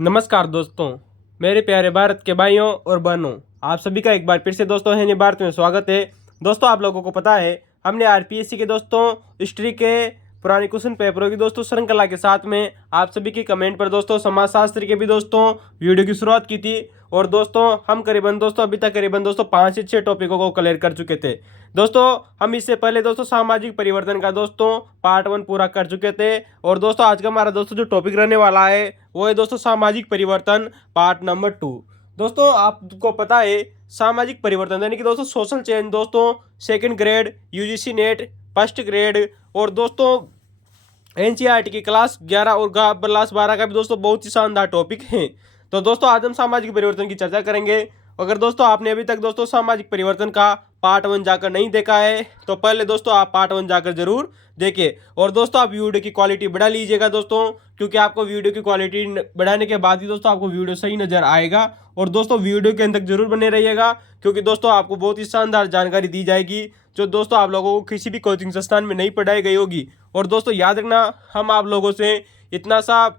नमस्कार दोस्तों, मेरे प्यारे भारत के भाइयों और बहनों, आप सभी का एक बार फिर से दोस्तों है भारत में स्वागत है। दोस्तों आप लोगों को पता है हमने आरपीएससी के दोस्तों हिस्ट्री के पुराने क्वेश्चन पेपरों की दोस्तों श्रृंखला के साथ में आप सभी की कमेंट पर दोस्तों समाजशास्त्र के भी दोस्तों वीडियो की शुरुआत की थी। और दोस्तों हम करीबन दोस्तों अभी तक करीबन दोस्तों 5 से 6 टॉपिकों को क्लियर कर चुके थे। दोस्तों हम इससे पहले दोस्तों सामाजिक परिवर्तन का दोस्तों पार्ट 1 पूरा कर चुके थे। और दोस्तों आज का हमारा दोस्तों जो टॉपिक रहने वाला है वो है दोस्तों सामाजिक परिवर्तन पार्ट नंबर 2। दोस्तों आपको पता है सामाजिक परिवर्तन यानी कि दोस्तों सोशल चेंज दोस्तों second grade UGC net first grade और दोस्तों एनसीईआरटी की क्लास 11 और क्लास 12 का भी दोस्तों बहुत ही शानदार टॉपिक है। तो दोस्तों आज हम सामाजिक परिवर्तन की चर्चा करेंगे। अगर दोस्तों आपने अभी तक दोस्तों सामाजिक परिवर्तन का पार्ट 1 जाकर नहीं देखा है तो पहले दोस्तों आप पार्ट 1 जाकर जरूर देखें। और दोस्तों आप वीडियो की क्वालिटी बढ़ा लीजिएगा दोस्तों, क्योंकि आपको वीडियो की क्वालिटी बढ़ाने के बाद ही दोस्तों आपको वीडियो सही नजर आएगा। और दोस्तों वीडियो के अंत तक जरूर बने रहिएगा, क्योंकि दोस्तों आपको बहुत ही शानदार जानकारी दी जाएगी जो दोस्तों आप लोगों को किसी भी कोचिंग संस्थान में नहीं पढ़ाई गई होगी। और दोस्तों याद रखना हम आप लोगों से इतना सा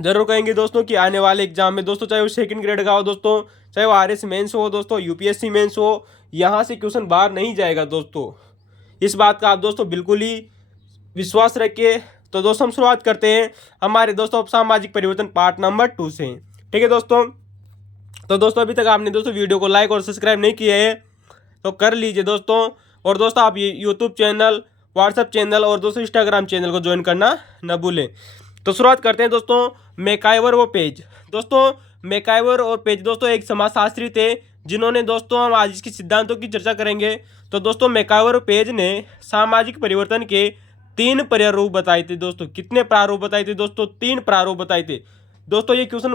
जरूर कहेंगे दोस्तों कि आने वाले एग्जाम में दोस्तों चाहे वो सेकंड ग्रेड का हो दोस्तों, चाहे वो आरएस मेंस हो दोस्तों, यूपीएससी मेंस हो, यहाँ से क्वेश्चन बाहर नहीं जाएगा दोस्तों। इस बात का आप दोस्तों बिल्कुल ही विश्वास रखिए। तो दोस्तों हम शुरुआत करते हैं हमारे दोस्तों सामाजिक परिवर्तन पार्ट नंबर 2 से। ठीक है दोस्तों, तो दोस्तों अभी तक आपने दोस्तों वीडियो को लाइक और सब्सक्राइब नहीं किया है तो कर लीजिए दोस्तों। और दोस्तों आप ये यूट्यूब चैनल, व्हाट्सएप चैनल और दोस्तों इंस्टाग्राम चैनल को ज्वाइन करना न भूलें। तो शुरुआत करते हैं दोस्तों मैकाइवर व पेज। दोस्तों मैकाइवर और पेज दोस्तों एक समाजशास्त्री थे जिन्होंने दोस्तों हम आज इसके सिद्धांतों की चर्चा करेंगे। तो दोस्तों मैकाइवर और पेज ने सामाजिक परिवर्तन के 3 प्रारूप बताए थे दोस्तों। कितने प्रारूप बताए थे दोस्तों? 3 प्रारूप बताए थे दोस्तों। ये क्वेश्चन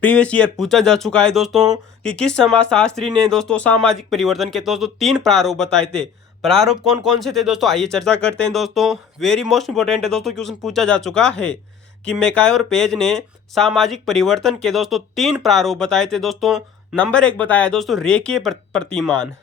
प्रीवियस ईयर पूछा जा चुका है दोस्तों कि किस समाजशास्त्री ने दोस्तों सामाजिक परिवर्तन के दोस्तों 3 प्रारूप बताए थे। प्रारूप कौन कौन से थे दोस्तों, आइए चर्चा करते हैं दोस्तों। वेरी मोस्ट इंपोर्टेंट है दोस्तों, क्वेश्चन पूछा जा चुका है कि मैकाइवर पेज ने सामाजिक परिवर्तन के दोस्तों 3 प्रारूप बताए थे दोस्तों। नंबर 1 बताया दोस्तों रेखीय प्रतिमान,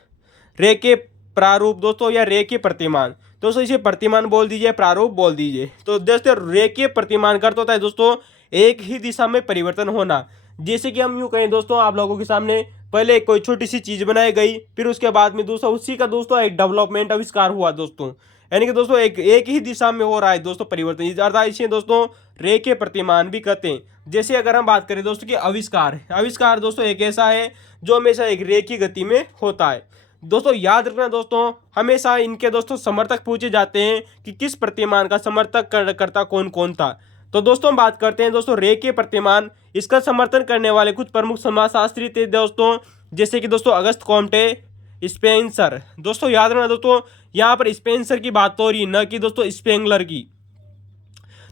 रेखीय प्रारूप दोस्तों या रेखीय प्रतिमान। दोस्तों इसे प्रतिमान बोल दीजिए, प्रारूप बोल दीजिए। तो दोस्तों रेखीय प्रतिमान का अर्थ होता है दोस्तों एक ही दिशा में परिवर्तन होना। जैसे कि हम यूँ कहें दोस्तों, आप लोगों के सामने पहले कोई छोटी सी चीज बनाई गई, फिर उसके बाद में दोस्तों उसी का दोस्तों एक डेवलपमेंट आविष्कार हुआ दोस्तों, यानी कि दोस्तों एक ही दिशा में हो रहा है दोस्तों परिवर्तन। इसे दोस्तों रेखीय प्रतिमान भी कहते हैं। जैसे अगर हम बात करें दोस्तों कि आविष्कार दोस्तों एक ऐसा है जो हमेशा एक रेखीय गति में होता है। दोस्तों याद रखना दोस्तों, हमेशा इनके दोस्तों समर्थक पूछे जाते हैं कि किस प्रतिमान का समर्थक करता कौन कौन था। तो दोस्तों हम बात करते हैं दोस्तों रेखीय प्रतिमान। इसका समर्थन करने वाले कुछ प्रमुख समाजशास्त्री थे दोस्तों, जैसे कि दोस्तों अगस्त कॉम्टे, स्पेंसर। दोस्तों याद रखना दोस्तों यहाँ पर स्पेंसर की बात हो रही, न कि दोस्तों स्पेंगलर की।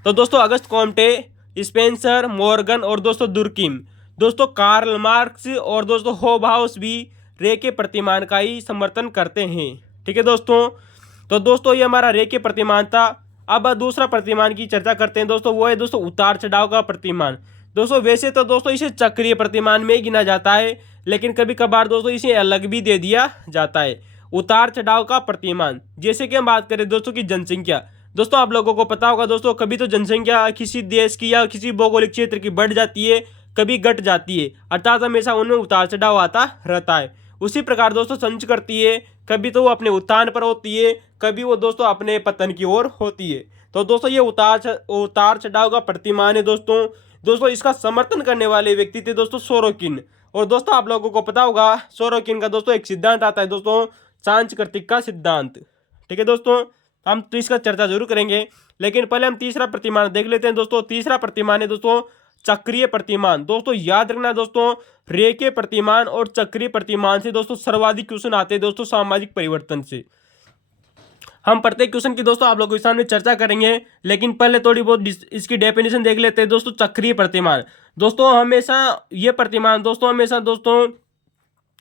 तो दोस्तों अगस्त कॉम्टे, स्पेंसर, मॉर्गन और दोस्तों दुर्किम। दोस्तों कार्ल मार्क्स और दोस्तों होबाउस भी रेखीय प्रतिमान का ही समर्थन करते हैं। ठीक है दोस्तों, तो दोस्तों ये हमारा रेखीय प्रतिमान था। अब दूसरा प्रतिमान की चर्चा करते हैं दोस्तों, वो है दोस्तों उतार चढ़ाव का प्रतिमान। दोस्तों वैसे तो दोस्तों इसे चक्रीय प्रतिमान में गिना जाता है, लेकिन कभी कभार दोस्तों इसे अलग भी दे दिया जाता है। उतार चढ़ाव का प्रतिमान, जैसे कि हम बात करें दोस्तों की जनसंख्या। दोस्तों आप लोगों को पता होगा दोस्तों, कभी तो जनसंख्या किसी देश की या किसी भौगोलिक क्षेत्र की बढ़ जाती है, कभी घट जाती है, अर्थात हमेशा उनमें उतार चढ़ाव आता रहता है। उसी प्रकार दोस्तों संच करती है, कभी तो वो अपने उत्थान पर होती है, कभी वो दोस्तों अपने पतन की ओर होती है। तो दोस्तों ये उतार चढ़ाव का प्रतिमान है दोस्तों। दोस्तों इसका समर्थन करने वाले व्यक्ति थे दोस्तों सोरोकिन। और दोस्तों आप लोगों को पता होगा सोरोकिन का दोस्तों एक सिद्धांत आता है दोस्तों सांस्कृतिक का सिद्धांत। ठीक है दोस्तों, हम तो इसका चर्चा जरूर करेंगे, लेकिन पहले हम तीसरा प्रतिमान देख लेते हैं दोस्तों। तीसरा प्रतिमान है दोस्तों चक्रीय प्रतिमान। दोस्तों याद रखना दोस्तों रेखीय प्रतिमान और चक्रीय प्रतिमान से दोस्तों सर्वाधिक क्वेश्चन आते हैं दोस्तों सामाजिक परिवर्तन से। हम प्रत्येक क्वेश्चन की दोस्तों आप लोगों के सामने चर्चा करेंगे, लेकिन पहले थोड़ी बहुत इसकी डेफिनेशन देख लेते हैं दोस्तों। चक्रीय प्रतिमान दोस्तों हमेशा ये प्रतिमान दोस्तों हमेशा दोस्तों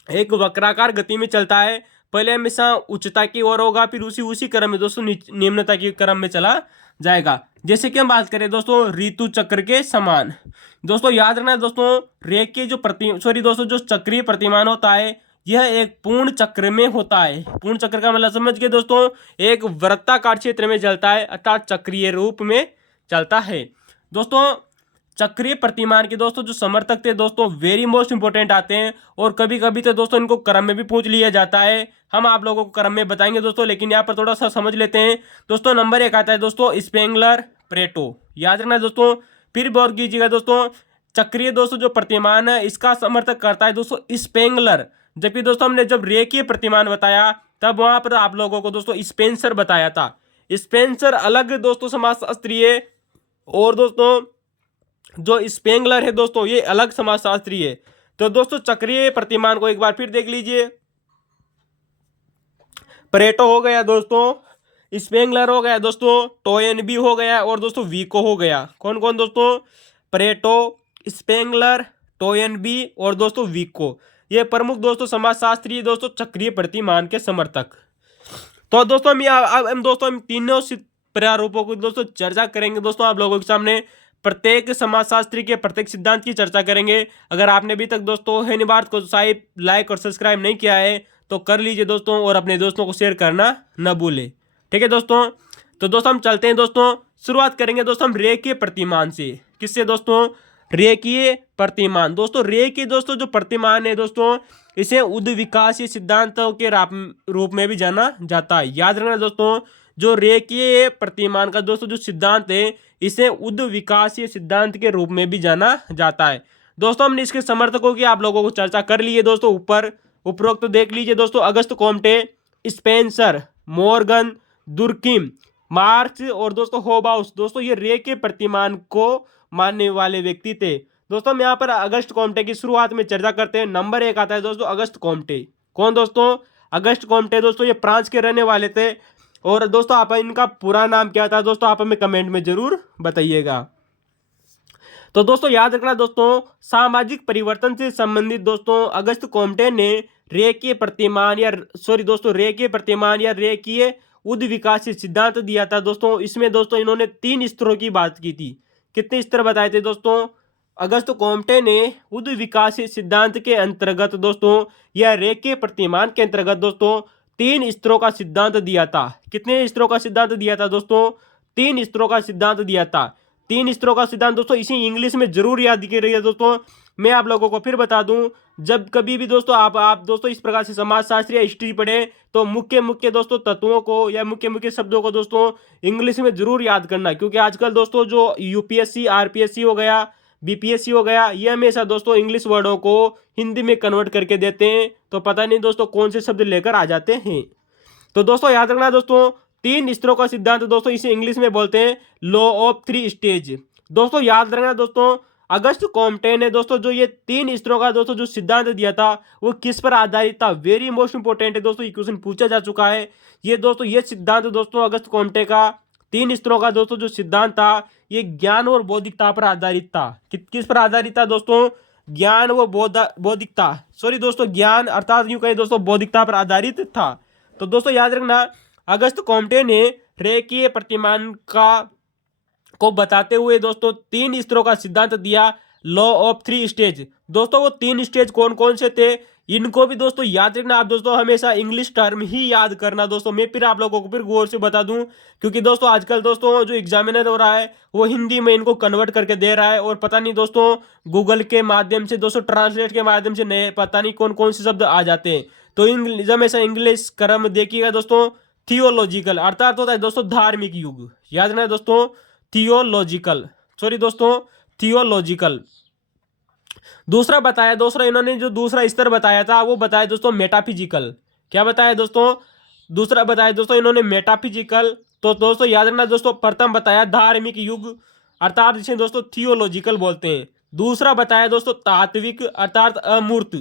एक वक्राकार गति में चलता है। पहले हमेशा उच्चता की ओर होगा, फिर उसी क्रम में दोस्तों निम्नता के क्रम में चला जाएगा। जैसे कि हम बात करें दोस्तों ऋतु चक्र के समान। दोस्तों याद रखना दोस्तों रेखीय जो चक्रीय प्रतिमान होता है यह एक पूर्ण चक्र में होता है। पूर्ण चक्र का मतलब समझ के दोस्तों एक वृत्ताकार क्षेत्र में चलता है, अर्थात चक्रीय रूप में चलता है। दोस्तों चक्रीय प्रतिमान के दोस्तों जो समर्थक थे दोस्तों वेरी मोस्ट इंपोर्टेंट आते हैं, और कभी कभी तो दोस्तों इनको क्रम में भी पूछ लिया जाता है। हम आप लोगों को क्रम में बताएंगे दोस्तों, लेकिन यहाँ पर थोड़ा सा समझ लेते हैं। दोस्तों नंबर 1 आता है दोस्तों स्पेंगलर प्रेटो। याद रखना दोस्तों, फिर गौर कीजिएगा दोस्तों, चक्रीय दोस्तों जो प्रतिमान है इसका समर्थक करता है दोस्तों स्पेंगलर, जबकि दोस्तों हमने जब रेखीय प्रतिमान बताया तब वहां पर आप लोगों को दोस्तों स्पेंसर बताया था। स्पेंसर अलग दोस्तों समाजशास्त्री है, और दोस्तों जो स्पेंगलर है दोस्तों ये अलग समाजशास्त्री है। तो दोस्तों चक्रीय प्रतिमान को एक बार फिर देख लीजिए। परेटो हो गया दोस्तों, स्पेंगलर हो गया दोस्तों, टोयनबी हो गया, और दोस्तों वीको हो गया। कौन कौन दोस्तों? परेटो, स्पेंगलर, टोयनबी और दोस्तों वीको। ये प्रमुख दोस्तों समाजशास्त्री दोस्तों चक्रीय प्रतिमान के समर्थक। तो दोस्तों हम तीनों प्रारूपों को दोस्तों चर्चा करेंगे दोस्तों आप लोगों के सामने। प्रत्येक समाजशास्त्री के प्रत्येक सिद्धांत की चर्चा करेंगे। अगर आपने अभी तक दोस्तों है बात को साहिब लाइक और सब्सक्राइब नहीं किया है तो कर लीजिए दोस्तों, और अपने दोस्तों को शेयर करना न भूले। ठीक है दोस्तों, तो दोस्तों हम चलते हैं दोस्तों। शुरुआत करेंगे दोस्तों हम रेखीय प्रतिमान से। किससे दोस्तों? रेखीय प्रतिमान। दोस्तों रेखीय दोस्तों जो प्रतिमान है दोस्तों इसे उद्विकासीय सिद्धांतों के रूप में भी जाना जाता है। याद रखना दोस्तों, जो रेखीय प्रतिमान का दोस्तों जो सिद्धांत है इसे उद्विकासीय सिद्धांत के रूप में भी जाना जाता है। दोस्तों हमने इसके समर्थकों की आप लोगों को चर्चा कर ली है दोस्तों, उपरोक्त देख लीजिए दोस्तों। अगस्त कोम्टे, स्पेंसर, मॉर्गन, दुर्किम, मार्क्स और दोस्तों होबाउस। दोस्तों ये रेखीय प्रतिमान को मानने वाले व्यक्ति थे। दोस्तों हम यहाँ पर अगस्त कोम्टे की शुरुआत में चर्चा करते हैं। नंबर 1 आता है दोस्तों अगस्त कोम्टे। कौन दोस्तों? अगस्त कोम्टे दोस्तों ये फ्रांस के रहने वाले थे। और दोस्तों आप इनका पूरा नाम क्या था दोस्तों, आप हमें कमेंट में जरूर बताइएगा। तो दोस्तों याद रखना दोस्तों, सामाजिक परिवर्तन से संबंधित दोस्तों अगस्त कोम्टे ने रेखीय प्रतिमान या रेखीय उद्विकासीय सिद्धांत दिया था दोस्तों। इसमें दोस्तों इन्होंने 3 स्तरों की बात की थी। कितने स्तर बताए थे दोस्तों? अगस्त कोम्टे ने उद्विकासीय सिद्धांत के अंतर्गत दोस्तों या रेखीय प्रतिमान के अंतर्गत दोस्तों 3 स्तरों का सिद्धांत दिया था। कितने स्तरों का सिद्धांत दिया था दोस्तों? 3 स्तरों का सिद्धांत दिया था। 3 स्तरों का सिद्धांत दोस्तों इसी इंग्लिश में जरूर याद करिए दोस्तों। मैं आप लोगों को फिर बता दूं, जब कभी भी दोस्तों आप दोस्तों इस प्रकार से समाजशास्त्र या हिस्ट्री पढ़े तो मुख्य दोस्तों तत्वों को या मुख्य शब्दों को दोस्तों इंग्लिश में जरूर याद करना, क्योंकि आजकल दोस्तों जो यूपीएससी आरपीएससी हो गया, बीपीएससी हो गया, ये हमेशा दोस्तों इंग्लिश वर्डों को हिंदी में कन्वर्ट करके देते हैं, तो पता नहीं दोस्तों कौन से शब्द लेकर आ जाते हैं। तो दोस्तों याद रखना दोस्तों 3 स्तरों का सिद्धांत दोस्तों इसे इंग्लिश में बोलते हैं लॉ ऑफ 3 स्टेज। दोस्तों याद रखना दोस्तों, अगस्त कोम्टे ने दोस्तों जो ये 3 स्तरों का दोस्तों जो सिद्धांत दिया था वो किस पर आधारित था? वेरी मोस्ट इंपोर्टेंट है दोस्तों, ये क्वेश्चन पूछा जा चुका है। ये सिद्धांत दोस्तों अगस्त कोम्टे का 3 स्तरों का दोस्तों जो सिद्धांत था ये ज्ञान और बौद्धिकता पर आधारित था। किस पर आधारित था दोस्तों? ज्ञान व बौद्धिकता, दोस्तों ज्ञान अर्थात यूं कहें दोस्तों बौद्धिकता पर आधारित था। तो दोस्तों याद रखना, अगस्त कोम्टे ने रेखीय प्रतिमान को बताते हुए दोस्तों 3 स्तरों का सिद्धांत दिया, लॉ ऑफ 3 स्टेज। दोस्तों वो 3 स्टेज कौन कौन से थे इनको भी दोस्तों याद रखना। आप दोस्तों हमेशा इंग्लिश टर्म ही याद करना दोस्तों। मैं फिर आप लोगों को फिर गौर से बता दूं, क्योंकि दोस्तों आजकल दोस्तों जो एग्जामिनर हो रहा है वो हिंदी में इनको कन्वर्ट करके दे रहा है, और पता नहीं दोस्तों गूगल के माध्यम से दोस्तों ट्रांसलेट के माध्यम से नए पता नहीं कौन कौन से शब्द आ जाते हैं। तो हमेशा इंग्लिश क्रम देखिएगा दोस्तों। थियोलॉजिकल अर्थात होता है दोस्तों धार्मिक युग। याद रखना दोस्तों थियोलॉजिकल। दूसरा बताया दोस्तों इन्होंने जो दूसरा स्तर बताया था वो बताया दोस्तों मेटाफिजिकल। क्या बताया दोस्तों? दूसरा बताया दोस्तों इन्होंने मेटाफिजिकल। तो दोस्तों याद रखना दोस्तों, प्रथम बताया धार्मिक युग अर्थात जिसे दोस्तों थियोलॉजिकल बोलते हैं। दूसरा बताया दोस्तों तात्विक अर्थात अमूर्त।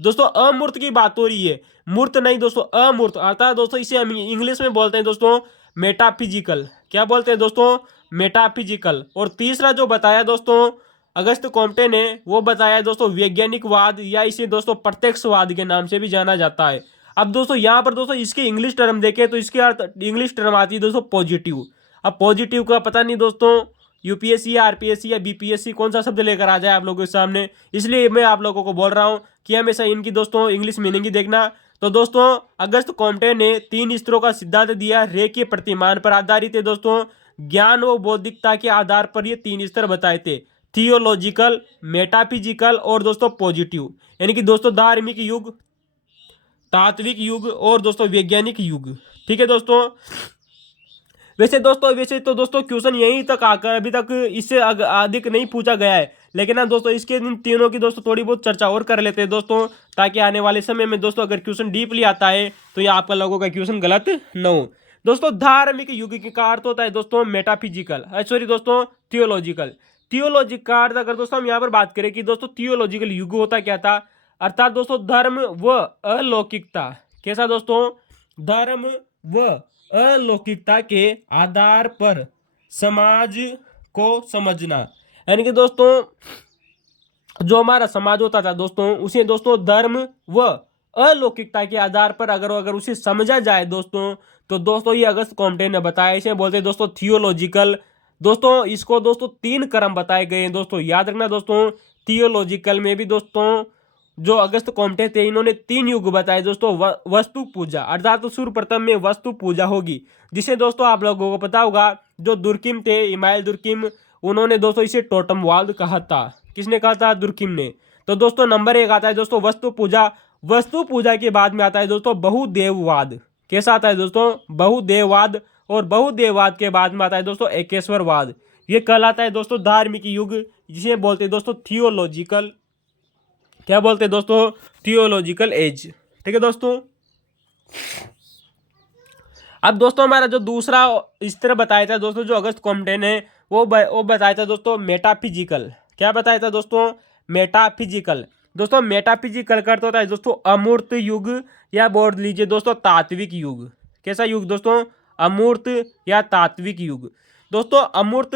दोस्तों अमूर्त की बात हो रही है, मूर्त नहीं दोस्तों, अमूर्त अर्थात दोस्तों इसे हम इंग्लिश में बोलते हैं दोस्तों मेटाफिजिकल। क्या बोलते हैं दोस्तों? मेटाफिजिकल। और तीसरा जो बताया दोस्तों अगस्त कोम्टे ने वो बताया दोस्तों वैज्ञानिकवाद, या इसे दोस्तों प्रत्यक्षवाद के नाम से भी जाना जाता है। अब दोस्तों यहाँ पर दोस्तों इसके इंग्लिश टर्म देखें तो इसके अर्थ इंग्लिश टर्म आती है दोस्तों पॉजिटिव। अब पॉजिटिव का पता नहीं दोस्तों यूपीएससी या आरपीएससी या बीपीएससी कौन सा शब्द लेकर आ जाए आप लोगों के सामने, इसलिए मैं आप लोगों को बोल रहा हूँ कि हमेशा इनकी दोस्तों इंग्लिश मीनिंग ही देखना। तो दोस्तों अगस्त कोम्टे ने 3 स्तरों का सिद्धांत दिया, रेखीय प्रतिमान पर आधारित है दोस्तों, ज्ञान व बौद्धिकता के आधार पर ये 3 स्तर बताए थे। थियोलॉजिकल, मेटाफिजिकल और दोस्तों पॉजिटिव। यानी कि दोस्तों धार्मिक युग, तात्विक युग और दोस्तों वैज्ञानिक युग। ठीक है दोस्तों। वैसे तो दोस्तों क्वेश्चन यहीं तक आकर अभी तक इससे अधिक नहीं पूछा गया है, लेकिन ना दोस्तों इसके इन तीनों की दोस्तों थोड़ी बहुत चर्चा और कर लेते हैं दोस्तों, ताकि आने वाले समय में दोस्तों अगर क्वेश्चन डीपली आता है तो ये आपका लोगों का क्वेश्चन गलत न हो। दोस्तों धार्मिक युग का अर्थ होता है दोस्तों मेटाफिजिकल, सॉरी दोस्तों थियोलॉजिकल। थियोलॉजिक का अर्थ अगर दोस्तों हम यहाँ पर बात करें कि दोस्तों थियोलॉजिकल युग होता क्या था, अर्थात दोस्तों धर्म व अलौकिकता। कैसा दोस्तों? धर्म व अलौकिकता के आधार पर समाज को समझना। यानी कि दोस्तों जो हमारा समाज होता था दोस्तों, उसे दोस्तों धर्म व अलौकिकता के आधार पर अगर उसे समझा जाए दोस्तों, तो दोस्तों ये अगस्त कॉम्टे ने बताया, इसे बोलते हैं दोस्तों थियोलॉजिकल। दोस्तों इसको दोस्तों 3 क्रम बताए गए हैं दोस्तों, याद रखना दोस्तों। थियोलॉजिकल में भी दोस्तों जो अगस्त कॉम्टे थे इन्होंने 3 युग बताए दोस्तों। वस्तु पूजा, अर्थात तो सर्वप्रथम में वस्तु पूजा होगी, जिसे दोस्तों आप लोगों को पता होगा जो दुर्किम थे, इमाइल दुर्किम, उन्होंने दोस्तों इसे टोटमवाद कहा था। किसने कहा था? दुर्किम ने। तो दोस्तों नंबर 1 आता है दोस्तों वस्तु पूजा। वस्तु पूजा के बाद में आता है दोस्तों बहुदेववाद। कैसा आता है दोस्तों? बहुदेववाद। और बहुदेववाद के बाद में आता है दोस्तों एकेश्वरवाद। ये कहलाता है दोस्तों धार्मिक युग, जिसे बोलते हैं दोस्तों थियोलॉजिकल। क्या बोलते हैं दोस्तों? Theological age. ठीक है दोस्तों। अब दोस्तों हमारा जो दूसरा इस तरह बताया था दोस्तों जो अगस्त कॉम्टे ने, वो बताया था दोस्तों मेटाफिजिकल। क्या बताया था दोस्तों? मेटाफिजिकल। दोस्तों मेटाफिजिकल का अर्थ होता है दोस्तों अमूर्त युग, या बोल लीजिए दोस्तों तात्विक युग। कैसा युग दोस्तों? अमूर्त या तात्विक युग। दोस्तों अमूर्त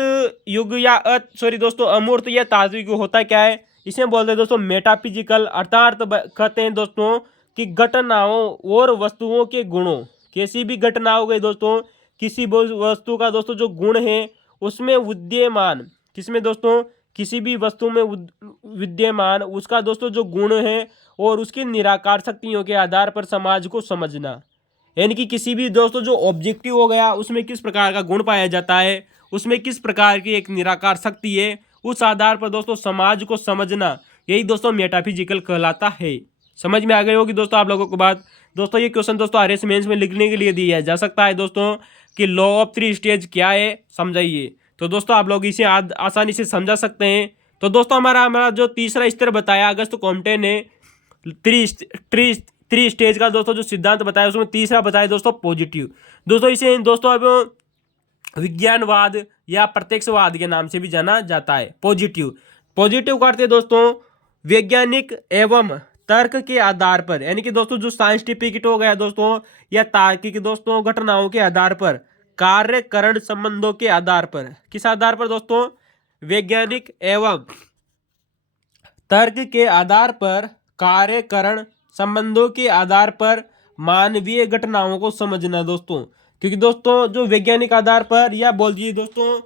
युग या दोस्तों अमूर्त या तात्विक युग होता क्या है? इसे बोलते हैं दोस्तों मेटाफिजिकल। अर्थात कहते हैं दोस्तों कि घटनाओं और वस्तुओं के गुणों, कैसी भी घटना हो गई दोस्तों, किसी वस्तु का दोस्तों जो गुण है उसमें विद्यमान, किसमें दोस्तों? किसी भी वस्तु में विद्यमान उसका दोस्तों जो गुण है और उसकी निराकार शक्तियों के आधार पर समाज को समझना। यानी कि किसी भी दोस्तों जो ऑब्जेक्टिव हो गया उसमें किस प्रकार का गुण पाया जाता है, उसमें किस प्रकार की एक निराकार शक्ति है, उस आधार पर दोस्तों समाज को समझना, यही दोस्तों मेटाफिजिकल कहलाता है। समझ में आ गई होगी दोस्तों आप लोगों को बात। दोस्तों ये क्वेश्चन दोस्तों आरएस मेंस में लिखने के लिए दिया जा सकता है दोस्तों कि लॉ ऑफ 3 स्टेज क्या है, समझाइए। तो दोस्तों आप लोग इसे आसानी से समझा सकते हैं। तो दोस्तों हमारा जो तीसरा स्तर बताया अगस्त कॉम्टे ने, 3 स्टेज का दोस्तों जो सिद्धांत बताया उसमें तीसरा बताया दोस्तों पॉजिटिव। दोस्तों इसे दोस्तों अब विज्ञानवाद या प्रत्यक्षवाद के नाम से भी जाना जाता है। पॉजिटिव का अर्थ है दोस्तों वैज्ञानिक एवं तर्क के आधार पर, यानी कि दोस्तों जो साइंटिफिक हो गया दोस्तों या तार्किक दोस्तों घटनाओं के आधार पर, कार्यकरण संबंधों के आधार पर। किस आधार पर दोस्तों? वैज्ञानिक एवं तर्क के आधार पर, कार्यकरण संबंधों के आधार पर मानवीय घटनाओं को समझना दोस्तों। क्योंकि दोस्तों जो वैज्ञानिक आधार पर या बोल दीजिए दोस्तों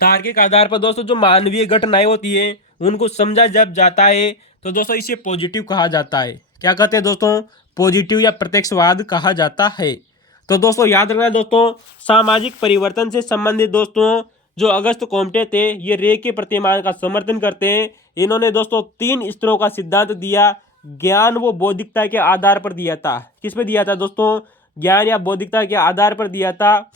तार्किक आधार पर दोस्तों जो मानवीय घटनाएं होती है उनको समझा जब जाता है तो दोस्तों इसे पॉजिटिव कहा जाता है। क्या कहते हैं दोस्तों? पॉजिटिव या प्रत्यक्षवाद कहा जाता है। तो दोस्तों याद रखना दोस्तों सामाजिक परिवर्तन से संबंधित दोस्तों जो अगस्त कॉम्टे थे ये रे के प्रतिमान का समर्थन करते हैं। इन्होंने दोस्तों 3 स्तरों का सिद्धांत दिया, ज्ञान व बौद्धिकता के आधार पर दिया था। किस पे दिया था दोस्तों? ज्ञान या बौद्धिकता के आधार पर दिया था।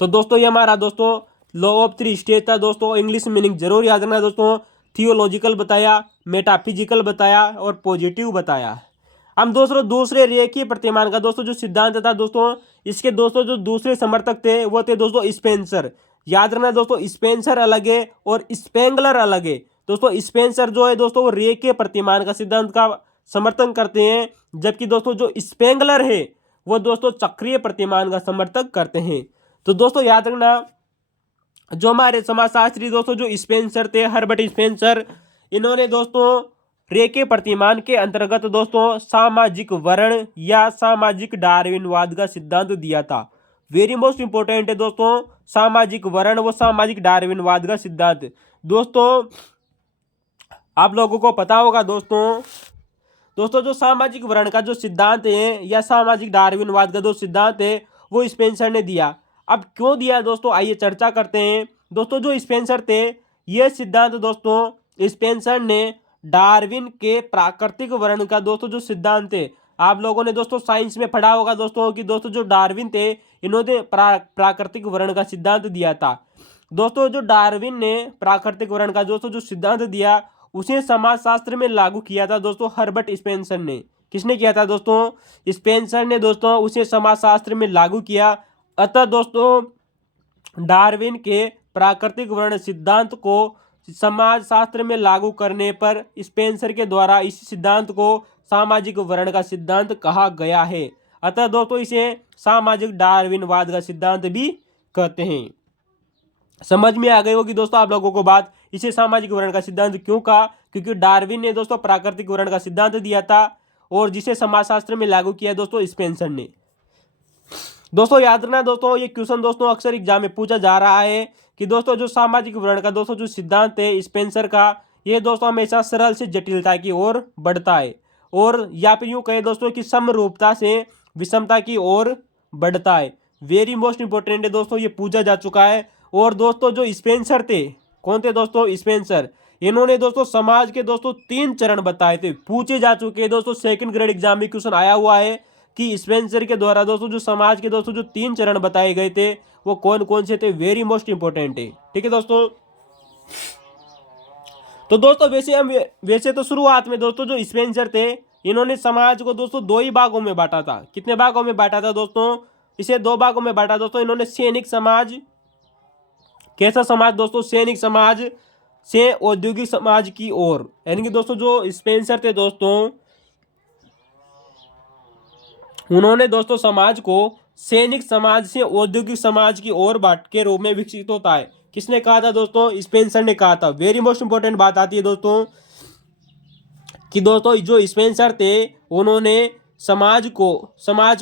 तो दोस्तों ये हमारा दोस्तों लॉ ऑफ 3 स्टेज था दोस्तों। इंग्लिश मीनिंग जरूर याद रखना दोस्तों। थियोलॉजिकल बताया, मेटाफिजिकल बताया और पॉजिटिव बताया। हम दोस्तों दूसरे रेखीय प्रतिमान का दोस्तों जो सिद्धांत था दोस्तों, इसके दोस्तों जो दूसरे समर्थक थे वो थे दोस्तों स्पेंसर। याद रखना दोस्तों स्पेंसर अलग है और स्पेंगलर अलग है। दोस्तों स्पेंसर जो है दोस्तों वो रेखीय प्रतिमान का सिद्धांत का समर्थन करते हैं, जबकि दोस्तों जो स्पेंगलर है वो दोस्तों चक्रीय प्रतिमान का समर्थन करते हैं। तो दोस्तों याद रखना जो हमारे समाजशास्त्री दोस्तों जो स्पेंसर थे, हर्बर्ट स्पेंसर, इन्होंने दोस्तों रेखीय प्रतिमान के अंतर्गत दोस्तों सामाजिक वर्ण या सामाजिक डार्विनवाद का सिद्धांत दिया था। वेरी मोस्ट इंपोर्टेंट है दोस्तों सामाजिक वर्ण व सामाजिक डार्विनवाद का सिद्धांत। दोस्तों आप लोगों को पता होगा दोस्तों जो सामाजिक वर्ण का जो सिद्धांत है या सामाजिक डार्विनवाद का जो सिद्धांत है वो स्पेंसर ने दिया। अब क्यों दिया दोस्तों, आइए चर्चा करते हैं। दोस्तों जो स्पेंसर थे, ये सिद्धांत दोस्तों स्पेंसर ने डार्विन के प्राकृतिक वर्ण का दोस्तों जो सिद्धांत है, आप लोगों ने दोस्तों साइंस में पढ़ा होगा दोस्तों कि दोस्तों जो डार्विन थे इन्होंने प्राकृतिक वर्ण का सिद्धांत दिया था। दोस्तों जो डार्विन ने प्राकृतिक वर्ण का दोस्तों जो सिद्धांत दिया उसे समाजशास्त्र में लागू किया था दोस्तों हर्बर्ट स्पेंसर ने। किसने किया था दोस्तों? स्पेंसर ने दोस्तों उसे समाजशास्त्र में लागू किया। अतः दोस्तों डार्विन के प्राकृतिक वर्ण सिद्धांत को समाजशास्त्र में लागू करने पर स्पेंसर के द्वारा इस सिद्धांत को सामाजिक वर्ण का सिद्धांत कहा गया है। अतः दोस्तों इसे सामाजिक डार्विनवाद का सिद्धांत भी कहते हैं। समझ में आ गई होगी दोस्तों आप लोगों को बात, इसे सामाजिक वर्ण का सिद्धांत क्यों कहा? क्योंकि डार्विन ने दोस्तों प्राकृतिक वर्ण का सिद्धांत दिया था और जिसे समाजशास्त्र में लागू किया दोस्तों स्पेंसर ने। दोस्तों याद रखना दोस्तों, ये क्वेश्चन दोस्तों अक्सर एग्जाम में पूछा जा रहा है कि दोस्तों जो सामाजिक वर्ण का दोस्तों जो सिद्धांत है स्पेंसर का, ये दोस्तों हमेशा सरल से जटिलता की ओर बढ़ता है, और या फिर यूं कहे दोस्तों कि समरूपता से विषमता की ओर बढ़ता है। वेरी मोस्ट इंपोर्टेंट है दोस्तों, ये पूछा जा चुका है। और दोस्तों जो स्पेंसर थे, कौन थे दोस्तों? स्पेंसर। इन्होंने दोस्तों समाज के दोस्तों 3 चरण बताए थे, पूछे जा चुके हैं दोस्तों, सेकंड ग्रेड एग्जाम में क्वेश्चन आया हुआ है कि स्पेंसर के द्वारा दोस्तों जो समाज के दोस्तों जो 3 चरण बताए गए थे वो कौन कौन से थे। वेरी मोस्ट इंपोर्टेंट है, ठीक है दोस्तों। तो दोस्तों वैसे तो शुरुआत में दोस्तों जो स्पेंसर थे इन्होंने समाज को दोस्तों 2 ही भागों में बांटा था। कितने भागों में बांटा था दोस्तों? इसे 2 भागों में बांटा दोस्तों इन्होंने। सैनिक समाज, कैसा समाज दोस्तों? सैनिक समाज से औद्योगिक समाज की ओर। यानी कि दोस्तों जो स्पेंसर थे दोस्तों उन्होंने दोस्तों समाज को सैनिक समाज से औद्योगिक समाज की ओर बांट के रूप में विकसित होता है। किसने कहा था दोस्तों? स्पेंसर ने कहा था। वेरी मोस्ट इंपोर्टेंट बात आती है दोस्तों कि दोस्तों जो स्पेंसर थे उन्होंने समाज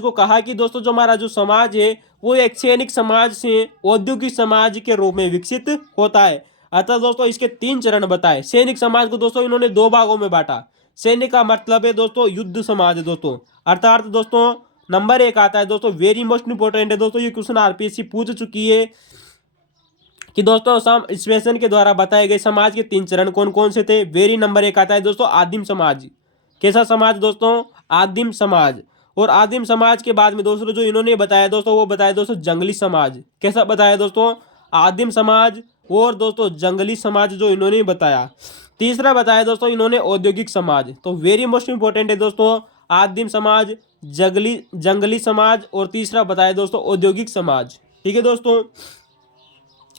को कहा कि दोस्तों जो हमारा जो समाज है वो एक सैनिक समाज से औद्योगिक समाज के रूप में विकसित होता है। अतः दोस्तों इसके 3 चरण बताए। सैनिक समाज को दोस्तों इन्होंने 2 भागों में बांटा। सैनिक का मतलब है दोस्तों युद्ध समाज दोस्तों, अर्थात दोस्तों नंबर 1 आता है दोस्तों, वेरी मोस्ट इंपोर्टेंट है दोस्तों, ये क्वेश्चन आरपीएससी पूछ चुकी है कि दोस्तों स्पेंसर के द्वारा बताए गए समाज के 3 चरण कौन कौन से थे। वेरी नंबर 1 आता है दोस्तों आदिम समाज। कैसा समाज दोस्तों? आदिम समाज। और आदिम समाज के बाद में दोस्तों जो इन्होंने बताया दोस्तों वो बताया दोस्तों जंगली समाज। कैसा बताया दोस्तों? आदिम समाज और दोस्तों जंगली समाज जो इन्होंने बताया। तीसरा बताया दोस्तों इन्होंने औद्योगिक समाज। तो वेरी मोस्ट इंपोर्टेंट है दोस्तों आदिम समाज, जंगली समाज और तीसरा बताया दोस्तों औद्योगिक समाज। ठीक है दोस्तों,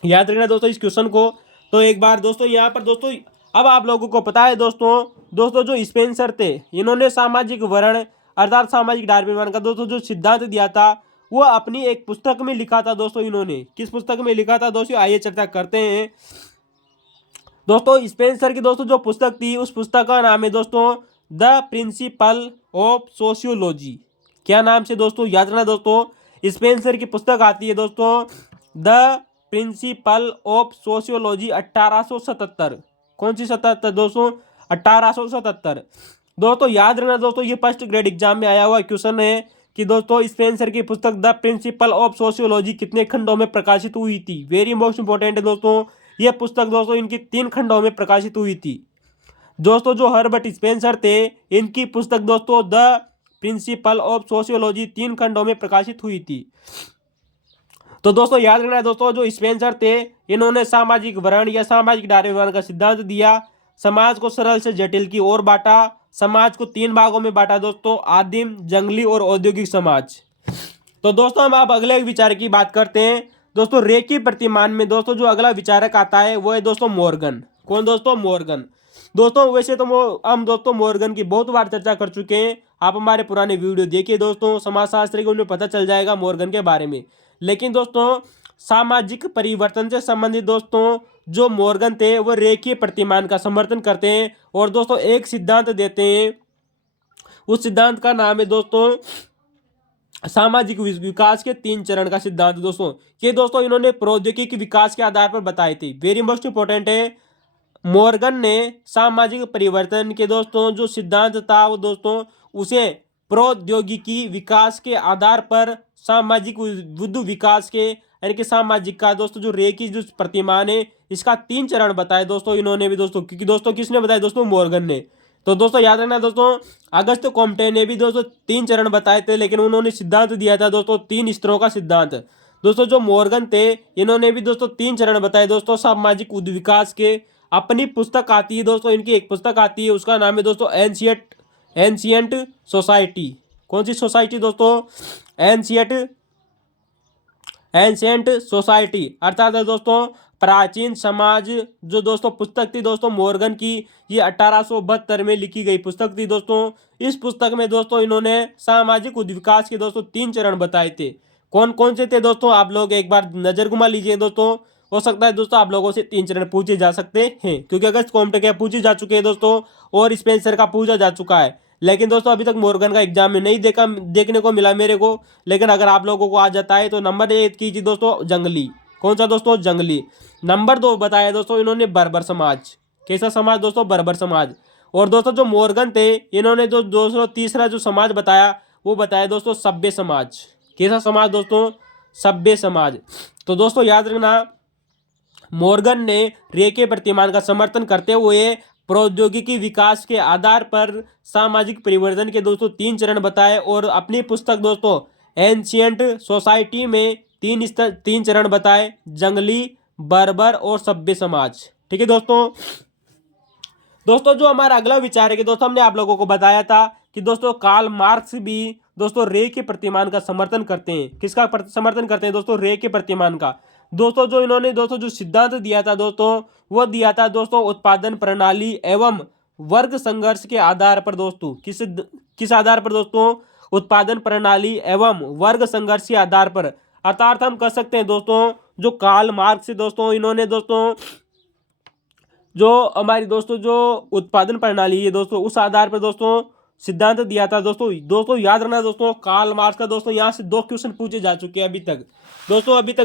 याद रखना दोस्तों इस क्वेश्चन को। तो एक बार दोस्तों यहाँ पर दोस्तों अब आप लोगों को पता है दोस्तों जो स्पेंसर थे इन्होंने सामाजिक वर्ण अर्थात सामाजिक डार्विनवाद का दोस्तों जो सिद्धांत दिया था वो अपनी एक पुस्तक में लिखा था दोस्तों। इन्होंने किस पुस्तक में लिखा था दोस्तों? आइए चर्चा करते हैं। दोस्तों स्पेंसर की दोस्तों जो पुस्तक थी उस पुस्तक का नाम है दोस्तों द प्रिंसिपल ऑफ सोशियोलॉजी। क्या नाम से दोस्तों? याद रखना दोस्तों स्पेंसर की पुस्तक आती है दोस्तों द प्रिंसिपल ऑफ सोशियोलॉजी 1877। कौन सी 77 दोस्तों? 1877। दोस्तों याद रखना दोस्तों ये फर्स्ट ग्रेड एग्जाम में आया हुआ क्वेश्चन है कि दोस्तों स्पेंसर की पुस्तक द प्रिंसिपल ऑफ सोशियोलॉजी कितने खंडों में प्रकाशित हुई थी। वेरी मोस्ट इंपोर्टेंट है दोस्तों, यह पुस्तक दोस्तों इनकी 3 खंडों में प्रकाशित हुई थी। दोस्तों जो हर्बर्ट स्पेंसर थे इनकी पुस्तक दोस्तों द प्रिंसिपल ऑफ सोशियोलॉजी 3 खंडों में प्रकाशित हुई थी। तो दोस्तों याद रखना दोस्तों जो स्पेंसर थे इन्होंने सामाजिक वर्ण या सामाजिक डार्विनवाद का सिद्धांत दिया, समाज को सरल से जटिल की ओर बांटा, समाज को 3 भागों में बांटा दोस्तों, आदिम, जंगली और औद्योगिक समाज। तो दोस्तों हम आप अगले विचार की बात करते हैं। दोस्तों रेखीय प्रतिमान में दोस्तों जो अगला विचारक आता है वो है दोस्तों मॉर्गन। कौन दोस्तों? मॉर्गन। दोस्तों वैसे तो हम दोस्तों मॉर्गन की बहुत बार चर्चा कर चुके हैं, आप हमारे पुराने वीडियो देखिए दोस्तों, समाजशास्त्र के उनमें पता चल जाएगा मॉर्गन के बारे में। लेकिन दोस्तों सामाजिक परिवर्तन से संबंधित दोस्तों जो मॉर्गन थे वो रेखीय प्रतिमान का समर्थन करते हैं और दोस्तों एक सिद्धांत देते हैं, उस सिद्धांत का नाम है दोस्तों सामाजिक विकास के 3 चरण का सिद्धांत। दोस्तों ये दोस्तों इन्होंने प्रौद्योगिकी विकास के आधार पर बताई थी। वेरी मोस्ट इंपोर्टेंट है, मॉर्गन ने सामाजिक परिवर्तन के दोस्तों जो सिद्धांत था वो दोस्तों उसे प्रौद्योगिकी विकास के आधार पर सामाजिक बुद्ध विकास के यानी कि सामाजिक का दोस्तों जो रे की जो प्रतिमान है इसका 3 चरण बताए दोस्तों इन्होंने भी दोस्तों, क्योंकि दोस्तों किसने बताया दोस्तों, मॉर्गन ने। तो दोस्तों याद रखना दोस्तों, अगस्त कॉम्टे ने भी दोस्तों 3 चरण बताए थे, लेकिन उन्होंने सिद्धांत दिया था दोस्तों 3 स्तरों का सिद्धांत। दोस्तों जो मॉर्गन थे इन्होंने भी दोस्तों 3 चरण बताए दोस्तों सामाजिक विकास के। अपनी पुस्तक आती है दोस्तों, इनकी एक पुस्तक आती है, उसका नाम है दोस्तों एंशियंट सोसाइटी। कौन सी सोसाइटी दोस्तों, एंशियंट सोसाइटी, अर्थात दोस्तों प्राचीन समाज। जो दोस्तों पुस्तक थी दोस्तों मॉर्गन की, ये 1872 में लिखी गई पुस्तक थी दोस्तों। इस पुस्तक में दोस्तों इन्होंने सामाजिक विकास के दोस्तों 3 चरण बताए थे। कौन कौन से थे दोस्तों, आप लोग एक बार नजर घुमा लीजिए दोस्तों। हो सकता है दोस्तों आप लोगों से 3 चरण पूछे जा सकते हैं, क्योंकि अगस्त कॉम्टे के पूछे जा चुके हैं दोस्तों, और स्पेंसर का पूछा जा चुका है। लेकिन दोस्तों अभी तक मॉर्गन का एग्जाम में नहीं देखने को मिला मेरे को। लेकिन अगर आप लोगों को आ जाता है तो नंबर 1 कीजिए दोस्तों जंगली। कौन सा दोस्तों, जंगली। नंबर 2 बताया दोस्तों इन्होंने बर्बर समाज। कैसा समाज दोस्तों, बर्बर समाज। और दोस्तों जो मॉर्गन थे इन्होंने जो दोस्तों तीसरा जो समाज बताया वो बताया दोस्तों सभ्य समाज। कैसा समाज दोस्तों, सभ्य समाज। तो दोस्तों याद रखना, मॉर्गन ने रे के प्रतिमान का समर्थन करते हुए प्रौद्योगिकी विकास के आधार पर सामाजिक परिवर्तन के दोस्तों 3 चरण बताए, और अपनी पुस्तक दोस्तों एंशियंट सोसाइटी में 3 चरण बताए, जंगली, बर्बर और सभ्य समाज। ठीक है दोस्तों। दोस्तों जो हमारा अगला विचार है कि दोस्तों हमने आप लोगों को बताया था कि दोस्तों कार्ल मार्क्स भी दोस्तों रे के प्रतिमान का समर्थन करते हैं। किसका समर्थन करते हैं दोस्तों, रे के प्रतिमान का। दोस्तों जो इन्होंने दोस्तों जो सिद्धांत दिया था दोस्तों, वो दिया था दोस्तों उत्पादन प्रणाली एवं वर्ग संघर्ष के आधार पर दोस्तों। किस आधार पर दोस्तों, उत्पादन प्रणाली एवं वर्ग संघर्ष के आधार पर। अर्थात हम कह सकते हैं दोस्तों जो कार्ल मार्क्स दोस्तों इन्होंने दोस्तों जो हमारी दोस्तों जो उत्पादन प्रणाली है दोस्तों, उस आधार पर दोस्तों सिद्धांत दिया था दोस्तों याद रखना दोस्तों, कार्ल मार्क्स का दोस्तों यहाँ से 2 क्वेश्चन पूछे जा चुके हैं अभी तक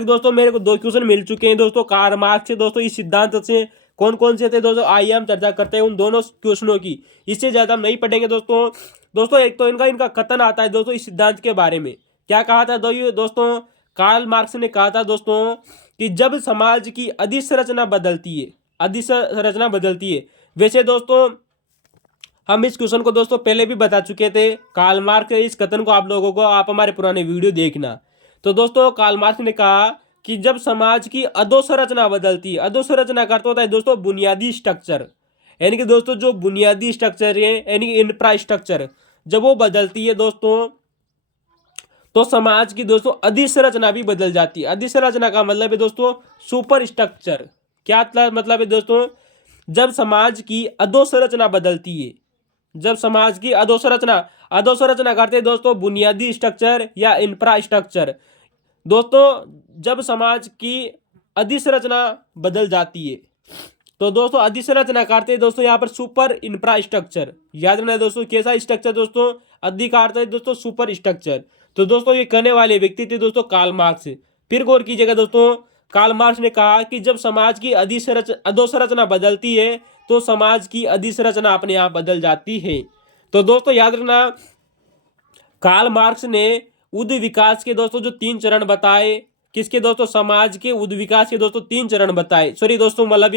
दोस्तों मेरे को 2 क्वेश्चन मिल चुके हैं दोस्तों कार्ल मार्क्स से दोस्तों। इस सिद्धांत से कौन कौन से थे दोस्तों, आइए हम चर्चा करते हैं उन दोनों क्वेश्चनों की। इससे ज्यादा हम नहीं पढ़ेंगे दोस्तों एक तो इनका कथन आता है दोस्तों इस सिद्धांत के बारे में। क्या कहा था दोस्तों, कार्ल मार्क्स ने कहा था दोस्तों कि जब समाज की अधिसंरचना बदलती है। वैसे दोस्तों हम इस क्वेश्चन को दोस्तों पहले भी बता चुके थे। कार्ल मार्क्स के इस कथन को आप हमारे पुराने वीडियो देखना। तो दोस्तों कार्ल मार्क्स ने कहा कि जब समाज की अधोसंरचना बदलती है, अधोसंरचना का अर्थ होता है दोस्तों बुनियादी स्ट्रक्चर, यानी कि दोस्तों जो बुनियादी स्ट्रक्चर है यानी कि इंफ्रास्ट्रक्चर, जब वो बदलती है दोस्तों तो समाज की दोस्तों अधिसंरचना भी बदल जाती है। अधिसंरचना का मतलब है दोस्तों सुपर स्ट्रक्चर। क्या मतलब है दोस्तों, जब समाज की अधोसंरचना बदलती है, जब समाज की अधोसंरचना करते हैं दोस्तों बुनियादी स्ट्रक्चर या इंफ्रास्ट्रक्चर। दोस्तों जब समाज की अधिसंरचना बदल जाती है तो दोस्तों अधिसंरचना करते हैं दोस्तों यहाँ पर सुपर इंफ्रास्ट्रक्चर। याद रखना दोस्तों कैसा स्ट्रक्चर दोस्तों, अधिकार है दोस्तों सुपर स्ट्रक्चर। तो दोस्तों ये कहने वाले व्यक्ति थे दोस्तों कार्ल मार्क्स। फिर गौर कीजिएगा दोस्तों, कार्ल मार्क्स ने कहा कि जब समाज की अधोसंरचना बदलती है तो समाज की अधिसंरचना अपने आप बदल जाती है। तो दोस्तों याद रखना, कार्ल मार्क्स ने उद विकास के दोस्तों जो 3 चरण बताए, किसके दोस्तों, समाज के उद विकास के दोस्तों 3 चरण बताए। सॉरी दोस्तों मतलब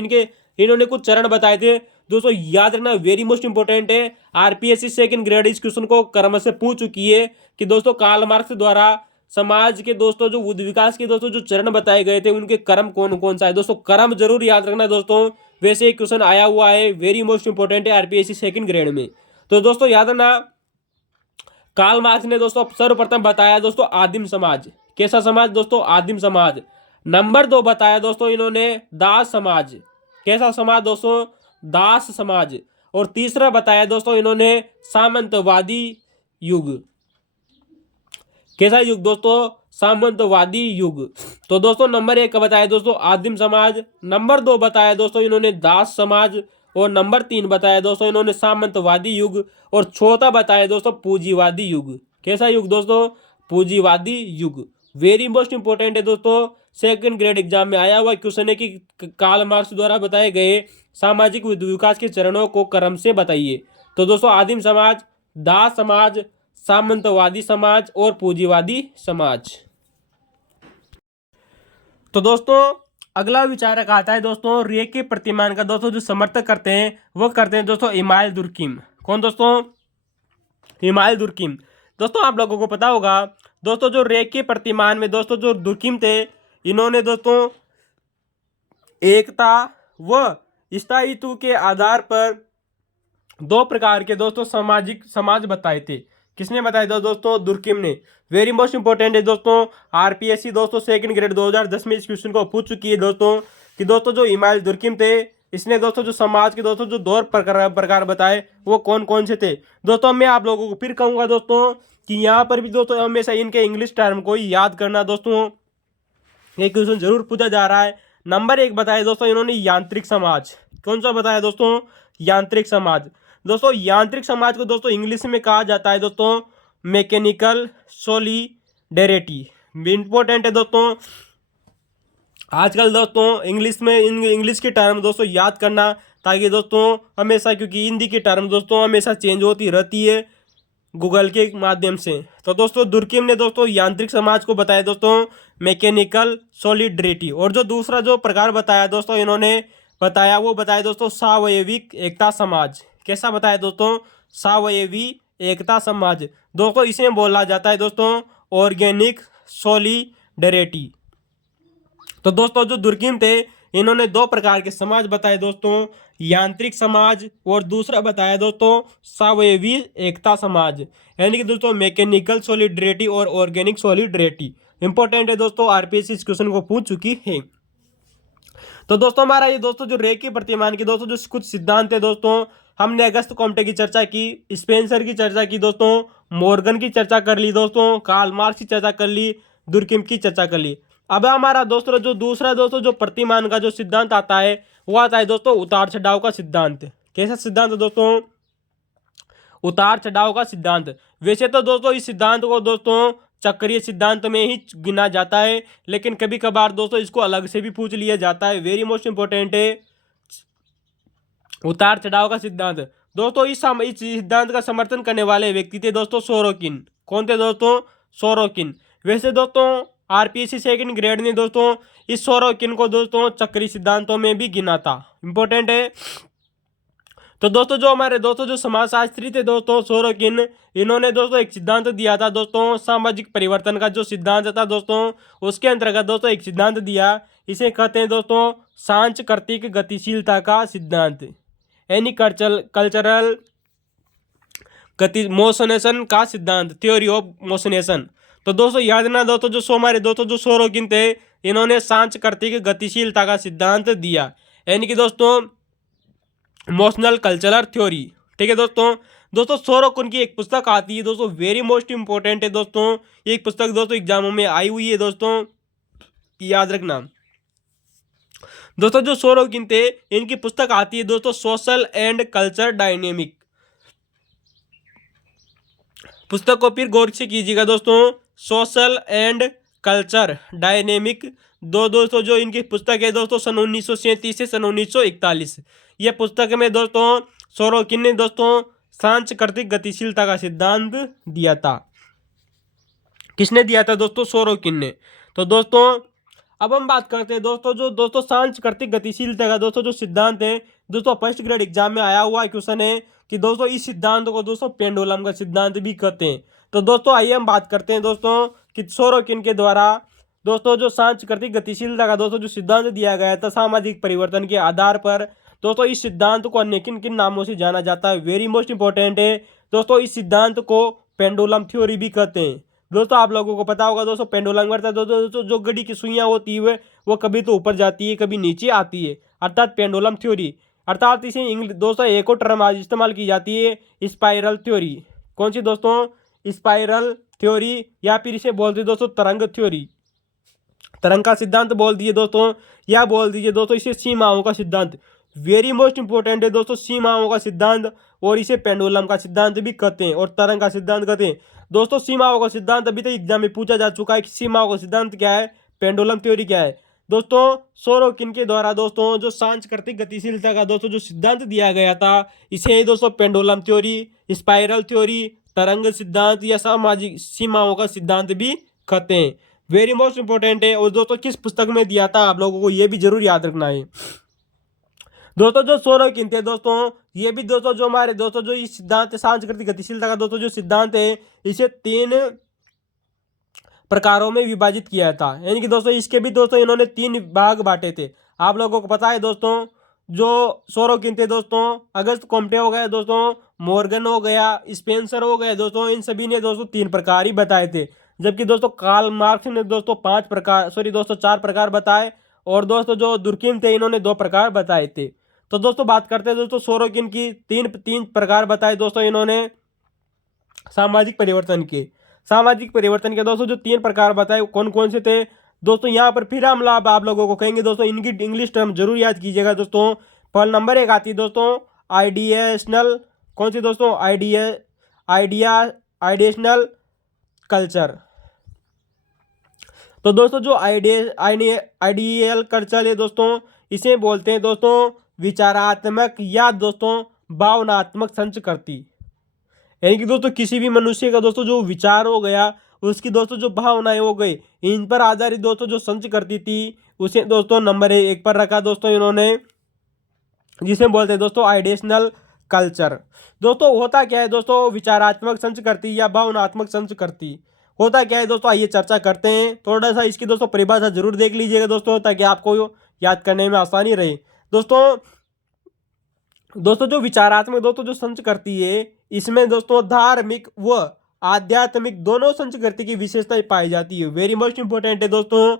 इन्होंने कुछ चरण बताए थे दोस्तों। याद रखना वेरी मोस्ट इंपोर्टेंट है, आरपीएससी सेकंड ग्रेड इस क्वेश्चन को क्रम से पूछ चुकी है कि दोस्तों कार्ल मार्क्स द्वारा समाज के दोस्तों जो उद विकास के दोस्तों जो चरण बताए गए थे उनके क्रम कौन कौन सा है दोस्तों। क्रम जरूर याद रखना दोस्तों, वैसे एक क्वेश्चन आया हुआ है, वेरी मोस्ट इंपोर्टेंट है आरपीएससी सेकंड ग्रेड में। तो दोस्तों याद रखना, कार्ल मार्क्स ने दोस्तों सर्वप्रथम बताया दोस्तों आदिम समाज। कैसा समाज दोस्तों, आदिम समाज। नंबर 2 बताया दोस्तों इन्होंने दास समाज। कैसा समाज दोस्तों, दास समाज। और तीसरा बताया दोस्तों इन्होंने सामंतवादी युग। कैसा युग दोस्तों, सामंतवादी युग। तो दोस्तों नंबर 1 का बताया दोस्तों आदिम समाज, नंबर 2 बताया दोस्तों इन्होंने दास समाज, और नंबर 3 बताया दोस्तों इन्होंने सामंतवादी युग, और चौथा बताया दोस्तों पूंजीवादी युग। कैसा युग दोस्तों, पूंजीवादी युग। वेरी मोस्ट इंपोर्टेंट है दोस्तों, सेकंड ग्रेड एग्जाम में आया हुआ क्वेश्चन है कि कार्ल मार्क्स द्वारा बताए गए सामाजिक विकास के चरणों को क्रम से बताइए। तो दोस्तों आदिम समाज, दास समाज, सामंतवादी समाज और पूंजीवादी समाज। तो दोस्तों अगला विचारक आता है दोस्तों रे के प्रतिमान का दोस्तों जो समर्थक करते हैं वो करते हैं दोस्तों इमाइल दुर्किम। कौन दोस्तों? इमाइल दुर्किम। दोस्तों आप लोगों को पता होगा दोस्तों जो रे के प्रतिमान में दोस्तों जो दुर्किम थे इन्होंने दोस्तों एकता व स्थायित्व के आधार पर दो प्रकार के दोस्तों सामाजिक समाज बताए थे। किसने बताए था दोस्तों? दुर्किम ने। वेरी मोस्ट इंपॉर्टेंट है दोस्तों, आरपीएससी दोस्तों सेकंड ग्रेड 2010 में इस क्वेश्चन को पूछ चुकी है दोस्तों कि दोस्तों जो इमाइल दुर्किम थे इसने दोस्तों जो समाज के दोस्तों जो दो प्रकार बताए वो कौन कौन से थे। दोस्तों मैं आप लोगों को फिर कहूंगा दोस्तों कि यहाँ पर भी दोस्तों हमेशा इनके इंग्लिश टर्म को ही याद करना दोस्तों, ये क्वेश्चन जरूर पूछा जा रहा है। नंबर 1 बताया दोस्तों इन्होंने यांत्रिक समाज। कौन सा बताया दोस्तों? यांत्रिक समाज। दोस्तों यांत्रिक समाज को दोस्तों इंग्लिश में कहा जाता है दोस्तों मैकेनिकल सोलिडेरिटी। इंपॉर्टेंट है दोस्तों, आजकल दोस्तों इंग्लिश में इंग्लिश के टर्म दोस्तों याद करना, ताकि दोस्तों हमेशा, क्योंकि हिंदी की टर्म दोस्तों हमेशा चेंज होती रहती है गूगल के माध्यम से। तो दोस्तों दुर्किम ने दोस्तों यांत्रिक समाज को बताया दोस्तों मैकेनिकल सॉलिडरिटी। और जो दूसरा जो प्रकार बताया दोस्तों इन्होंने बताया वो बताया दोस्तों सावयविक एकता समाज। कैसा बताया दोस्तों? सावयवी एकता समाज। दोस्तों इसे बोला जाता है दोस्तों ऑर्गेनिक सॉलिडरिटी। तो दोस्तों जो दुर्किम थे इन्होंने दो प्रकार के समाज बताए दोस्तों, यांत्रिक समाज और दूसरा बताया दोस्तों सावयवी एकता समाज, यानी कि दोस्तों मैकेनिकल सॉलिडरिटी और ऑर्गेनिक सॉलिडरिटी। इंपॉर्टेंट है दोस्तों, आरपीएससी इस क्वेश्चन को पूछ चुकी है। तो दोस्तों हमारा ये दोस्तों जो रे के प्रतिमान के दोस्तों जो कुछ सिद्धांत है दोस्तों, हमने अगस्त कॉम्टे की चर्चा की, स्पेंसर की चर्चा की दोस्तों, मॉर्गन की चर्चा कर ली दोस्तों, कार्ल मार्क्स की चर्चा कर ली, दुर्किम की चर्चा कर ली। अब हमारा दोस्तों जो दूसरा दोस्तों जो प्रतिमान का जो सिद्धांत आता है वो आता है दोस्तों उतार चढ़ाव का सिद्धांत। कैसा सिद्धांत दोस्तों? उतार चढ़ाव का सिद्धांत। वैसे तो दोस्तों इस सिद्धांत को दोस्तों चक्रीय सिद्धांत में ही गिना जाता है, लेकिन कभी कभार दोस्तों इसको अलग से भी पूछ लिया जाता है। वेरी मोस्ट इंपॉर्टेंट है उतार चढ़ाव का सिद्धांत। दोस्तों इस सिद्धांत का समर्थन करने वाले व्यक्ति थे दोस्तों सोरोकिन। कौन थे दोस्तों? सोरोकिन। वैसे दोस्तों आरपीएससी सेकंड ग्रेड ने दोस्तों इस सोरोकिन को दोस्तों चक्रीय सिद्धांतों में भी गिना था। इंपॉर्टेंट है। तो दोस्तों जो हमारे दोस्तों जो समाजशास्त्री थे दोस्तों सोरोकिन, इन्होंने दोस्तों एक सिद्धांत दिया था दोस्तों सामाजिक परिवर्तन का जो सिद्धांत था दोस्तों, उसके अंतर्गत दोस्तों एक सिद्धांत दिया, इसे कहते हैं दोस्तों सांस्कृतिक गतिशीलता का सिद्धांत, यानी कल्चरल गति मोशनेशन का सिद्धांत, थ्योरी ऑफ मोशनेशन। तो दोस्तों याद ना दोस्तों जो हमारे दोस्तों जो सोरोकिन थे इन्होंने सांस्कृतिक गतिशीलता का सिद्धांत दिया, यानी कि दोस्तों इमोशनल कल्चरल थ्योरी। ठीक है दोस्तों सोरोकिन की एक पुस्तक आती है दोस्तों, वेरी मोस्ट इंपॉर्टेंट है दोस्तों, एक पुस्तक दोस्तों एग्जामों में आई हुई है दोस्तों, याद रखना। दोस्तों जो सोरोकिन थे इनकी पुस्तक आती है दोस्तों सोशल एंड कल्चर डायनेमिक। पुस्तक को फिर गौर से कीजिएगा दोस्तों, सोशल एंड कल्चर डायनेमिक। दोस्तों जो इनकी पुस्तक है दोस्तों सन 1937 से सन 1941। यह पुस्तक में दोस्तों सोरोकिन ने दोस्तों सांस्कृतिक गतिशीलता का सिद्धांत दिया था। किसने दिया था दोस्तों? सोरोकिन ने। तो दोस्तों अब हम बात करते हैं दोस्तों जो दोस्तों सांस्कृतिक गतिशीलता का दोस्तों जो सिद्धांत है दोस्तों फर्स्ट ग्रेड एग्जाम में आया हुआ क्वेश्चन है कि दोस्तों इस सिद्धांत को दोस्तों पेंडुलम का सिद्धांत भी कहते हैं। तो दोस्तों आइए हम बात करते हैं दोस्तों कि सोरोकिन के द्वारा दोस्तों जो सांस्कृतिक गतिशीलता का दोस्तों जो सिद्धांत दिया गया था सामाजिक परिवर्तन के आधार पर, दोस्तों इस सिद्धांत को अन्य किन किन नामों से जाना जाता है? वेरी मोस्ट इंपॉर्टेंट है दोस्तों, इस सिद्धांत को पेंडुलम थ्योरी भी कहते हैं। दोस्तों आप लोगों को पता होगा दोस्तों पेंडुलम करता है दोस्तों जो घड़ी की सुइयां होती है वो कभी तो ऊपर जाती है कभी नीचे आती है, अर्थात पेंडुलम थ्योरी। अर्थात इसे इंग्लिश दोस्तों एक और टर्म आज इस्तेमाल की जाती है स्पाइरल थ्योरी। कौन सी दोस्तों? स्पाइरल थ्योरी, या फिर इसे बोलते हैं दोस्तों तरंग थ्योरी। तरंग का सिद्धांत बोल दिए दोस्तों, या बोल दीजिए दोस्तों इसे सीमाओं का सिद्धांत। वेरी मोस्ट इंपॉर्टेंट है दोस्तों सीमाओं का सिद्धांत, और इसे पेंडुलम का सिद्धांत भी कहते हैं और तरंग का सिद्धांत कहते हैं। दोस्तों सीमाओं का सिद्धांत अभी तक एग्जाम में पूछा जा चुका है कि सीमाओं का सिद्धांत क्या है, पेंडुलम थ्योरी क्या है। दोस्तों सोरोकिन के द्वारा दोस्तों जो सांस्कृतिक गतिशीलता का दोस्तों जो सिद्धांत दिया गया था इसे दोस्तों पेंडुलम थ्योरी, स्पाइरल थ्योरी, तरंग सिद्धांत या सामाजिक सीमाओं का सिद्धांत भी कहते हैं। वेरी मोस्ट इंपॉर्टेंट है। और दोस्तों किस पुस्तक में दिया था आप लोगों को ये भी जरूर याद रखना है। दोस्तों जो सोरोकिन थे दोस्तों, ये भी दोस्तों जो हमारे दोस्तों जो इस सिद्धांत सांस्कृतिक गतिशीलता का दोस्तों जो सिद्धांत है, इसे 3 प्रकारों में विभाजित किया था। यानी कि दोस्तों इसके भी दोस्तों इन्होंने 3 भाग बांटे थे। आप लोगों को पता है दोस्तों, जो सोरोकिन थे दोस्तों, अगस्त कोम्टे हो गए दोस्तों, मॉर्गन हो गया, स्पेंसर हो गए दोस्तों, इन सभी ने दोस्तों 3 प्रकार ही बताए थे। जबकि दोस्तों कार्ल मार्क्स ने दोस्तों 5 प्रकार, सॉरी दोस्तों 4 प्रकार बताए। और दोस्तों जो दुर्किम थे इन्होंने 2 प्रकार बताए थे। तो दोस्तों बात करते हैं दोस्तों सोरोकिन की। तीन प्रकार बताए दोस्तों इन्होंने सामाजिक परिवर्तन के। सामाजिक परिवर्तन के दोस्तों जो 3 प्रकार बताए कौन कौन से थे दोस्तों, यहाँ पर फिर हम लाभ आप लोगों को कहेंगे दोस्तों, इनकी इंग्लिश टर्म जरूर याद कीजिएगा दोस्तों। पहल नंबर 1 आती है दोस्तों आइडिएशनल, कौन सी दोस्तों, आइडिएशनल कल्चर। तो दोस्तों जो आइडियल कल्चर है दोस्तों, इसे बोलते हैं दोस्तों विचारात्मक या दोस्तों भावनात्मक संस्कृति। यानी कि दोस्तों किसी भी मनुष्य का दोस्तों जो विचार हो गया, उसकी दोस्तों जो भावनाएं हो गई, इन पर आधारित दोस्तों जो संस्कृति थी, उसे दोस्तों नंबर 1 पर रखा दोस्तों इन्होंने, जिसे बोलते हैं दोस्तों आइडियशनल कल्चर। दोस्तों होता क्या है दोस्तों विचारात्मक संस्कृति या भावनात्मक संस्कृति, होता क्या है दोस्तों, आइए चर्चा करते हैं। थोड़ा सा इसकी दोस्तों परिभाषा जरूर देख लीजिएगा दोस्तों, ताकि आपको याद करने में आसानी रहे। दोस्तों जो विचारात्मक दोस्तों जो संस्कृति है, इसमें दोस्तों धार्मिक व आध्यात्मिक दोनों संस्कृति की विशेषताएं पाई जाती है। वेरी मोस्ट इंपोर्टेंट है दोस्तों,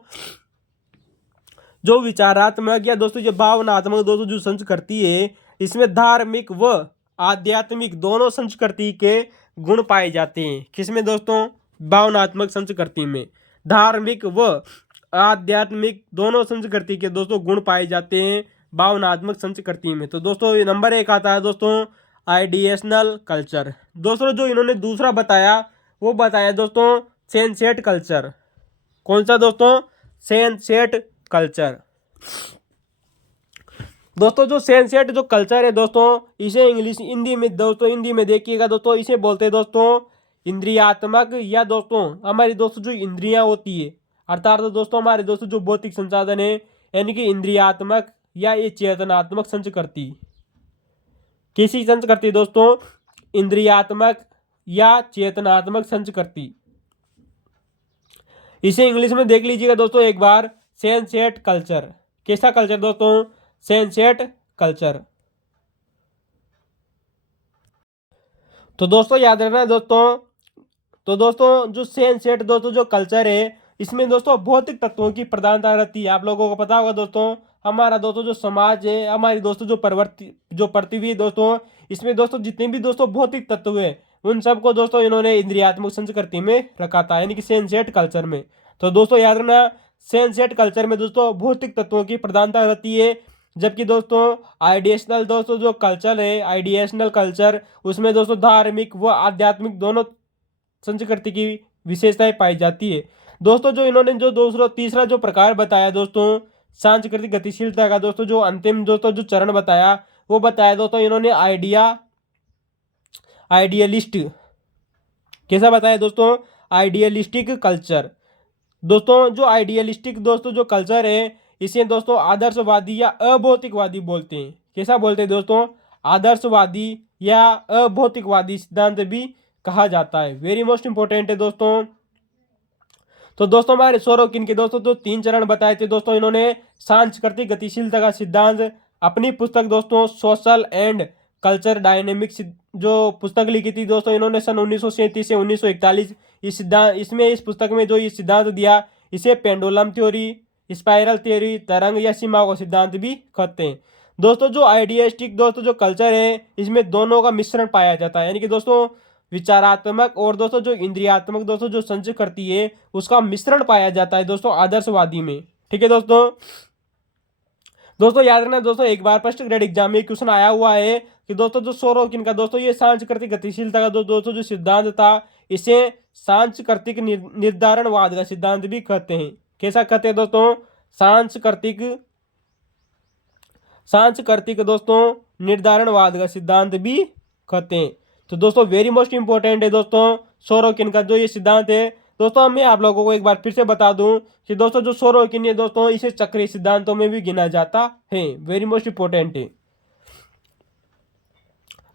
जो विचारात्मक या दोस्तों जो भावनात्मक दोस्तों जो संस्कृति है, इसमें धार्मिक व आध्यात्मिक दोनों संस्कृति के गुण पाए जाते हैं। किसमें दोस्तों, भावनात्मक संस्कृति में धार्मिक व आध्यात्मिक दोनों संस्कृति के दोस्तों गुण पाए जाते हैं भावनात्मक संस्कृति में। तो दोस्तों ये नंबर 1 आता है दोस्तों आइडिएशनल कल्चर। दोस्तों जो इन्होंने दूसरा बताया, वो बताया दोस्तों सेंसेट कल्चर। कौन सा दोस्तों, सेंसेट कल्चर। दोस्तों जो सेंसेट जो कल्चर है दोस्तों, इसे इंग्लिश हिंदी में दोस्तों, हिंदी में देखिएगा दोस्तों, इसे बोलते हैं दोस्तों इंद्रियात्मक या दोस्तों हमारी दोस्तों जो इंद्रियां होती है, अर्थात दोस्तों हमारे दोस्तों जो भौतिक संसाधन है, यानी कि इंद्रियात्मक या ये चेतनात्मक संस्कृति। किसी संस्कृति दोस्तों इंद्रियात्मक या चेतनात्मक संस्कृति, इसे इंग्लिश में देख लीजिएगा दोस्तों एक बार, सेंसेट कल्चर। कैसा कल्चर दोस्तों, सेंसेट कल्चर। तो दोस्तों याद रखना दोस्तों, तो दोस्तों जो सेंसेट दोस्तों जो कल्चर है, इसमें दोस्तों भौतिक तत्वों की प्रधानता रहती है। आप लोगों को पता होगा दोस्तों, हमारा दोस्तों जो समाज है, हमारी दोस्तों जो पृथ्वी है दोस्तों, इसमें दोस्तों जितने भी दोस्तों भौतिक तत्व है, उन सबको दोस्तों इन्होंने इंद्रियात्मक संस्कृति में रखा था, यानी कि सेंसेट कल्चर में। तो दोस्तों याद रखना, सेंसेट कल्चर में दोस्तों भौतिक तत्वों की प्रधानता रहती है। जबकि दोस्तों आइडिएशनल दोस्तों जो कल्चर है, आइडिएशनल कल्चर, उसमें दोस्तों धार्मिक व आध्यात्मिक दोनों संस्कृति की विशेषताएं पाई जाती है। दोस्तों जो इन्होंने जो तीसरा जो प्रकार बताया दोस्तों सांस्कृतिक गतिशीलता का, दोस्तों जो अंतिम दोस्तों जो चरण बताया, वो बताया दोस्तों इन्होंने आइडियलिस्ट। कैसा बताया दोस्तों, आइडियलिस्टिक कल्चर। दोस्तों जो आइडियलिस्टिक दोस्तों जो कल्चर है, इसे दोस्तों आदर्शवादी या अभौतिकवादी बोलते हैं। कैसा बोलते हैं दोस्तों, आदर्शवादी या अभौतिकवादी सिद्धांत भी कहा जाता है। वेरी मोस्ट इंपोर्टेंट है दोस्तों। तो दोस्तों हमारे सोरोकिन के दोस्तों जो 3 चरण बताए थे दोस्तों, इन्होंने सांस्कृतिक गतिशीलता का सिद्धांत अपनी पुस्तक दोस्तों सोशल एंड कल्चर डायनेमिक्स जो पुस्तक लिखी थी दोस्तों, इन्होंने सन 1937 से 1941 इस पुस्तक में जो ये सिद्धांत दिया, इसे पेंडुलम थ्योरी, स्पाइरल थ्योरी, तरंग या सीमा का सिद्धांत भी कहते हैं। दोस्तों जो आइडियलिस्टिक दोस्तों जो कल्चर है, इसमें दोनों का मिश्रण पाया जाता है, यानी कि दोस्तों विचारात्मक और दोस्तों जो इंद्रियात्मक दोस्तों जो संस्कृति है, उसका मिश्रण पाया जाता है दोस्तों आदर्शवादी में। ठीक है दोस्तों। दोस्तों याद रखना दोस्तों, एक बार फर्स्ट ग्रेड एग्जाम में क्वेश्चन आया हुआ है कि दोस्तों जो सोरोकिन का दोस्तों ये सांस्कृतिक गतिशीलता का दोस्तों जो सिद्धांत था, इसे सांस्कृतिक निर्धारणवाद का सिद्धांत भी कहते हैं। कैसा कहते हैं दोस्तों, सांस्कृतिक दोस्तों निर्धारणवाद का सिद्धांत भी कहते हैं। तो दोस्तों वेरी मोस्ट इंपोर्टेंट है दोस्तों सोरोकिन का जो ये सिद्धांत है दोस्तों मैं आप लोगों को एक बार फिर से बता दूं कि दोस्तों जो सौरकिरण है दोस्तों इसे चक्रीय सिद्धांतों में भी गिना जाता है, वेरी मोस्ट इंपॉर्टेंट है।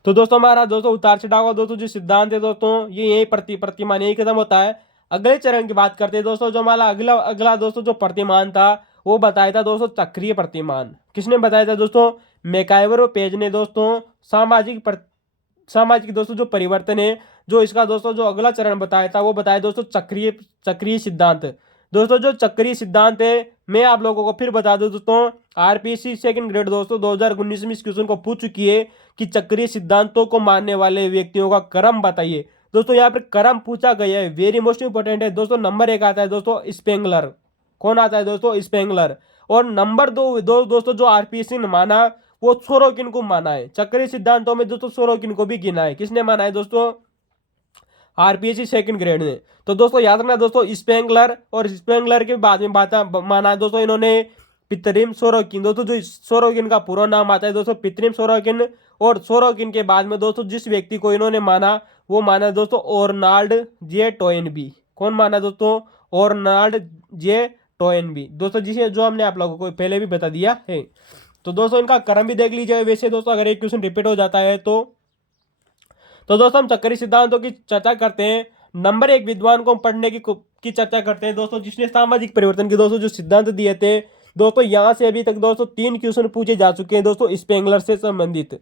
तो दोस्तों हमारा दोस्तों उतार चढ़ाव का दोस्तों जो सिद्धांत है दोस्तों ये यही प्रतिमान यही खत्म होता है। अगले चरण की बात करते हैं दोस्तों, जो हमारा अगला अगला दोस्तों जो प्रतिमान था वो बताया था दोस्तों चक्रीय प्रतिमान। किसने बताया था दोस्तों? मैकाइवर और पेज ने दोस्तों। सामाजिक दोस्तों जो परिवर्तन है, जो इसका दोस्तों जो अगला चरण बताया था वो बताया दोस्तों चक्रीय चक्रीय सिद्धांत। दोस्तों जो चक्रीय सिद्धांत है मैं आप लोगों को फिर बता दूं दोस्तों, आरपीएससी सेकंड ग्रेड दोस्तों 2019 में इस क्वेश्चन को पूछ चुकी है कि चक्रीय सिद्धांतों को मानने वाले व्यक्तियों का क्रम बताइए। दोस्तों यहाँ पर क्रम पूछा गया है, वेरी मोस्ट इंपोर्टेंट है दोस्तों। नंबर 1 आता है दोस्तों स्पेंगलर। कौन आता है दोस्तों? स्पेंगलर। और नंबर दो दोस्तों जो आरपीएससी ने माना वो सोरोकिन को माना है। चक्रीय सिद्धांतों में दोस्तों सोरोकिन को भी गिना है। किसने माना है दोस्तों? आरपीएससी सेकंड ग्रेड में। तो दोस्तों याद रखना दोस्तों स्पेंगलर, और स्पेंगलर के बाद में बात माना है दोस्तों इन्होंने पितरिम सोरोकिन। दोस्तों जो सोरोकिन का पूरा नाम आता है दोस्तों पितरिम सोरोकिन। और सोरोकिन के बाद में दोस्तों जिस व्यक्ति को इन्होंने माना वो माना दोस्तों ओर्नाल्ड जे टोयनबी। कौन माना दोस्तों? ओर्नाल्ड जे टोयनबी दोस्तों, जिसे जो हमने आप लोगों को पहले भी बता दिया है। तो दोस्तों इनका क्रम भी देख लीजिए वैसे दोस्तों, अगर एक क्वेश्चन रिपीट हो जाता है तो दोस्तों हम चक्रीय सिद्धांतों की चर्चा करते हैं। नंबर 1 विद्वान को पढ़ने की चर्चा करते हैं दोस्तों, जिसने सामाजिक परिवर्तन के दोस्तों जो सिद्धांत दिए थे। दोस्तों यहाँ से अभी तक दोस्तों 3 क्वेश्चन पूछे जा चुके हैं दोस्तों स्पेंगलर से संबंधित।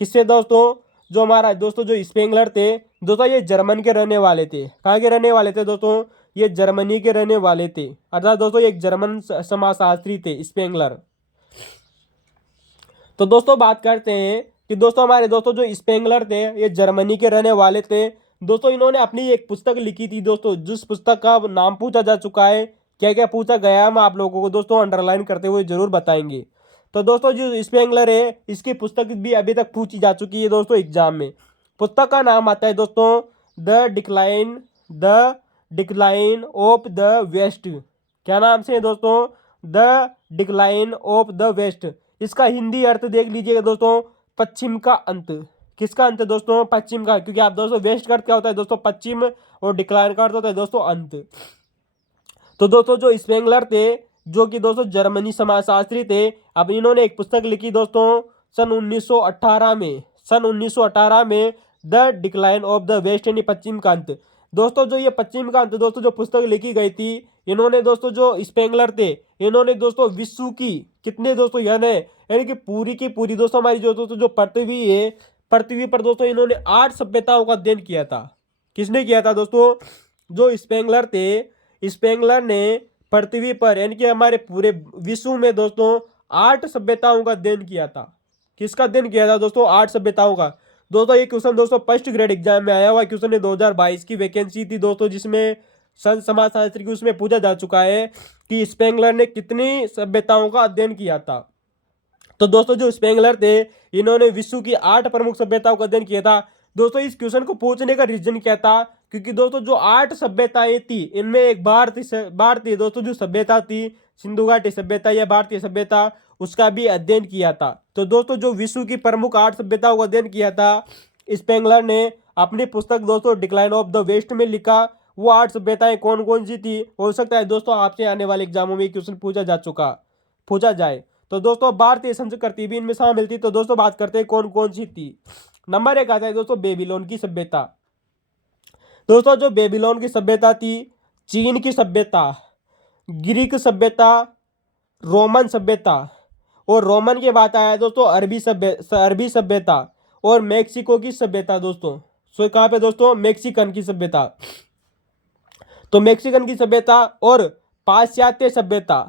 किससे दोस्तों? जो हमारा दोस्तों जो स्पेंगलर थे दोस्तों ये जर्मन के रहने वाले थे। कहाँ के रहने वाले थे दोस्तों? ये जर्मनी के रहने वाले थे, अर्थात दोस्तों एक जर्मन समाजशास्त्री थे स्पेंगलर। तो दोस्तों बात करते हैं कि दोस्तों हमारे दोस्तों जो स्पेंगलर थे ये जर्मनी के रहने वाले थे। दोस्तों इन्होंने अपनी एक पुस्तक लिखी थी दोस्तों, जिस पुस्तक का नाम पूछा जा चुका है। क्या क्या पूछा गया है हम आप लोगों को दोस्तों अंडरलाइन करते हुए जरूर बताएंगे। तो दोस्तों जो स्पेंगलर है इसकी पुस्तक भी अभी तक पूछी जा चुकी है दोस्तों एग्जाम में। पुस्तक का नाम आता है दोस्तों the decline of the West. क्या नाम से है दोस्तों? The decline of the West. इसका हिंदी अर्थ देख लीजिएगा दोस्तों, पश्चिम का अंत। किसका अंत दोस्तों? पश्चिम का, क्योंकि आप दोस्तों वेस्ट का अर्थ क्या होता है दोस्तों? पश्चिम, और डिक्लाइन का अर्थ होता है दोस्तों अंत। तो दोस्तों जो स्पेंगलर थे जो कि दोस्तों जर्मनी समाजशास्त्री थे, अब इन्होंने एक पुस्तक लिखी दोस्तों सन 1918 में the decline of the West, यानी पश्चिम का अंत। दोस्तों जो ये पश्चिम का अंत दोस्तों जो पुस्तक लिखी गई थी, इन्होंने दोस्तों जो स्पेंगलर थे इन्होंने दोस्तों विश्व की कितने दोस्तों यानी कि पूरी की पूरी दोस्तों हमारी जो दोस्तों जो पृथ्वी है, पृथ्वी पर दोस्तों इन्होंने 8 सभ्यताओं का अध्ययन किया था। किसने किया था दोस्तों? जो स्पेंगलर थे। स्पेंगलर ने पृथ्वी पर यानी कि हमारे पूरे विश्व में दोस्तों 8 सभ्यताओं का अध्ययन किया था। किसका अध्ययन किया था दोस्तों? 8 सभ्यताओं का। दोस्तों ये क्वेश्चन दोस्तों फर्स्ट ग्रेड एग्जाम में आया हुआ क्वेश्चन है, 2022 की वैकेंसी थी दोस्तों, जिसमें समाजशास्त्री की उसमें पूछा जा चुका है कि स्पेंगलर ने कितनी सभ्यताओं का अध्ययन किया था। तो दोस्तों जो स्पेंगलर थे इन्होंने विश्व की 8 प्रमुख सभ्यताओं का अध्ययन किया था। दोस्तों इस क्वेश्चन को पूछने का रीजन क्या था? क्योंकि दोस्तों जो 8 सभ्यताएं थी इनमें एक भारतीय दोस्तों जो सभ्यता थी, सिंधु घाटी सभ्यता या भारतीय सभ्यता, उसका भी अध्ययन किया था। तो दोस्तों जो विश्व की प्रमुख 8 सभ्यताओं का अध्ययन किया था स्पेंगलर ने अपनी पुस्तक दोस्तों डिक्लाइन ऑफ द वेस्ट में लिखा। वो 8 सभ्यताएं कौन कौन सी थी? हो सकता है दोस्तों आपसे आने वाले एग्जामों में क्वेश्चन पूछा जाए। तो दोस्तों भारतीय संस्कृति भी इनमें शामिल थी। तो दोस्तों बात करते हैं कौन कौन सी थी। नंबर 1 आता है दोस्तों बेबीलोन की सभ्यता। दोस्तों जो बेबीलोन की सभ्यता थी, चीन की सभ्यता, ग्रीक सभ्यता, रोमन सभ्यता, और रोमन के बाद आया दोस्तों अरबी सभ्यता और मेक्सिको की सभ्यता दोस्तों। सो कहाँ पे दोस्तों? मेक्सिकन की सभ्यता। तो मेक्सिकन की सभ्यता और पाश्चात्य सभ्यता।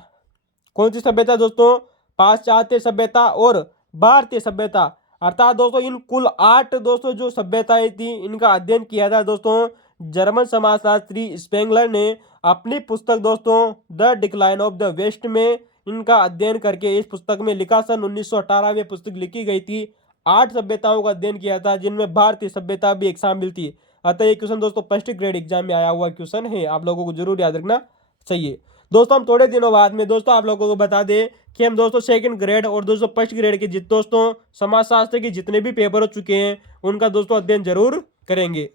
कौन सी सभ्यता दोस्तों? पाश्चात्य सभ्यता और भारतीय सभ्यता। अर्थात दोस्तों इन कुल 8 दोस्तों जो सभ्यताएं थी इनका अध्ययन किया था दोस्तों जर्मन समाजशास्त्री स्पेंगलर ने अपनी पुस्तक दोस्तों the decline of the West में इनका अध्ययन करके इस पुस्तक में लिखा। सन 1918 में पुस्तक लिखी गई थी। 8 सभ्यताओं का अध्ययन किया था जिनमें भारतीय सभ्यता भी एक शामिल थी। अतः ये क्वेश्चन दोस्तों फर्स्ट ग्रेड एग्जाम में आया हुआ क्वेश्चन है, आप लोगों को जरूर याद रखना चाहिए। दोस्तों हम थोड़े दिनों बाद में दोस्तों आप लोगों को बता दें कि हम दोस्तों सेकंड ग्रेड और दोस्तों फर्स्ट ग्रेड के दोस्तों समाजशास्त्र के जितने भी पेपर हो चुके हैं उनका दोस्तों अध्ययन जरूर करेंगे।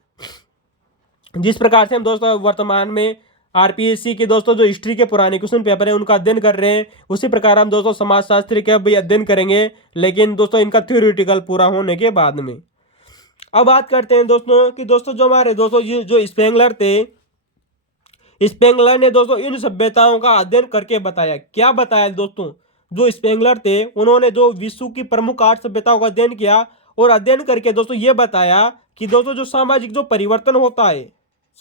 जिस प्रकार से हम दोस्तों वर्तमान में आरपीएससी के दोस्तों जो हिस्ट्री के पुराने क्वेश्चन पेपर है उनका अध्ययन कर रहे हैं, उसी प्रकार हम दोस्तों समाजशास्त्र का भी अध्ययन करेंगे, लेकिन दोस्तों इनका थ्योरेटिकल पूरा होने के बाद में। अब बात करते हैं दोस्तों कि दोस्तों जो हमारे दोस्तों ये जो स्पेंगलर थे, स्पेंगलर ने दोस्तों इन सभ्यताओं का अध्ययन करके बताया। क्या बताया दोस्तों? जो स्पेंगलर थे उन्होंने जो विश्व की प्रमुख 8 सभ्यताओं का अध्ययन किया और अध्ययन करके दोस्तों ये बताया कि दोस्तों जो सामाजिक जो परिवर्तन होता है,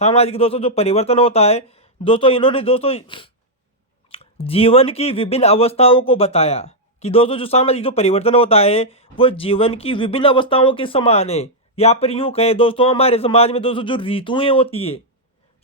सामाजिक दोस्तों जो परिवर्तन होता है दोस्तों, इन्होंने दोस्तों जीवन की विभिन्न अवस्थाओं को बताया कि दोस्तों जो सामाजिक जो परिवर्तन होता है वो जीवन की विभिन्न अवस्थाओं के समान है। या फिर यूं कहे दोस्तों, हमारे समाज में दोस्तों जो ऋतुएं होती है,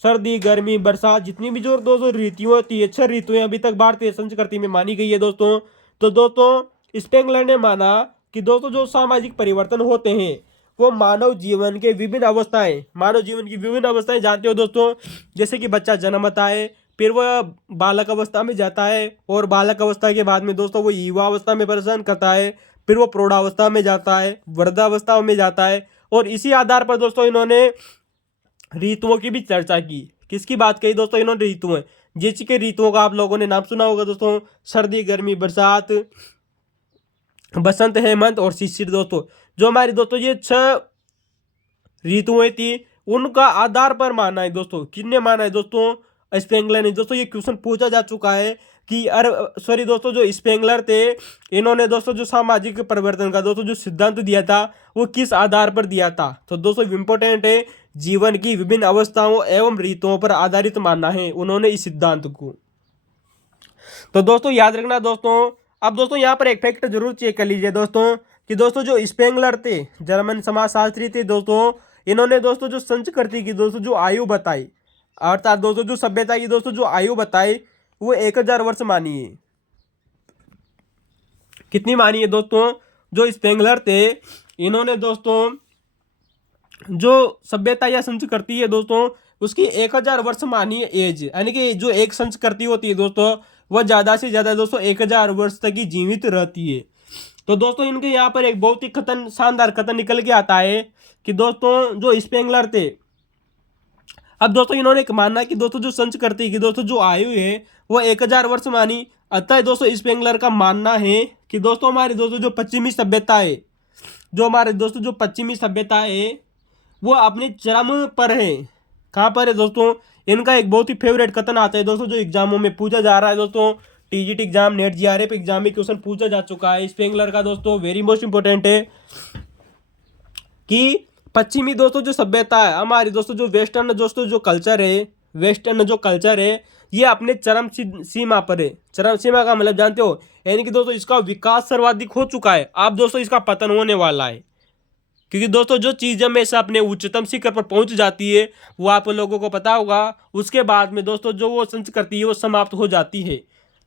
सर्दी गर्मी बरसात, जितनी भी जो दोस्तों ऋतुएं होती है, 6 ऋतुएं अभी तक भारतीय संस्कृति में मानी गई है दोस्तों। तो दोस्तों स्पेंगलर ने माना कि दोस्तों जो सामाजिक परिवर्तन होते हैं वो मानव जीवन के विभिन्न अवस्थाएं, मानव जीवन की विभिन्न अवस्थाएं जानते हो दोस्तों, जैसे कि बच्चा जन्मता है, फिर वह बालक अवस्था में जाता है, और बालक अवस्था के बाद में दोस्तों वो युवा अवस्था में प्रवेश करता है, फिर वो प्रौढ़ावस्था में जाता है, वृद्धावस्था में जाता है। और इसी आधार पर दोस्तों इन्होंने ऋतुओं की भी चर्चा की। किसकी बात कही दोस्तों? इन्होंने ऋतुएं, जैसे कि ऋतुओं का आप लोगों ने नाम सुना होगा दोस्तों, सर्दी गर्मी बरसात, बसंत हेमंत और शिशिर। दोस्तों जो हमारी दोस्तों ये 6 ऋतुएं थी उनका आधार पर माना है दोस्तों। किसने माना है दोस्तों? स्पेंगलर ने। दोस्तों ये क्वेश्चन पूछा जा चुका है कि सॉरी दोस्तों, जो स्पेंगलर थे इन्होंने दोस्तों जो सामाजिक परिवर्तन का दोस्तों जो सिद्धांत दिया था वो किस आधार पर दिया था? तो दोस्तों इंपॉर्टेंट है, जीवन की विभिन्न अवस्थाओं एवं ऋतुओं पर आधारित मानना है उन्होंने इस सिद्धांत को। तो दोस्तों याद रखना दोस्तों। अब दोस्तों यहाँ पर एक फैक्ट जरूर चेक कर लीजिए दोस्तों कि दोस्तों जो स्पेंगलर थे, जर्मन समाजशास्त्री थे दोस्तों, इन्होंने दोस्तों जो संस्कृति की दोस्तों जो आयु बताई, अर्थात दोस्तों जो सभ्यता की दोस्तों जो आयु बताई वो 1000 वर्ष मानी है। कितनी मानी है दोस्तों? जो स्पेंगलर थे इन्होंने दोस्तों जो सभ्यता या संस्कृति है दोस्तों उसकी 1000 वर्ष मानी है एज, यानी कि जो एक संस्कृति होती है दोस्तों वह ज़्यादा से ज़्यादा दोस्तों 1000 वर्ष तक ही जीवित रहती है। तो दोस्तों इनके यहाँ पर एक बहुत ही कथन, शानदार कथन निकल के आता है कि दोस्तों जो स्पेंगलर थे, अब दोस्तों इन्होंने एक मानना कि दोस्तों जो संस्कृति की दोस्तों जो आयु है वह 1000 वर्ष मानी। अतः दोस्तों स्पेंगलर का मानना है कि दोस्तों हमारे दोस्तों जो पश्चिमी सभ्यता है, जो हमारे दोस्तों जो पश्चिमी सभ्यता है वो अपने चरम पर है। कहाँ पर है दोस्तों? इनका एक बहुत ही फेवरेट कथन आता है दोस्तों जो एग्जामों में पूछा जा रहा है दोस्तों, TGT exam, net GRF exam में क्वेश्चन पूछा जा चुका है स्पेंगलर का दोस्तों, वेरी मोस्ट इंपॉर्टेंट है कि पश्चिमी दोस्तों जो सभ्यता है हमारी दोस्तों जो वेस्टर्न दोस्तों जो कल्चर है, वेस्टर्न जो कल्चर है ये अपने चरम सीमा पर है। चरम सीमा का मतलब जानते हो, यानी कि दोस्तों इसका विकास सर्वाधिक हो चुका है, अब दोस्तों इसका पतन होने वाला है। क्योंकि दोस्तों जो चीज़ हमेशा अपने उच्चतम शिखर पर पहुंच जाती है वो आप लोगों को पता होगा, उसके बाद में दोस्तों जो वो संस्कृति है वो समाप्त हो जाती है।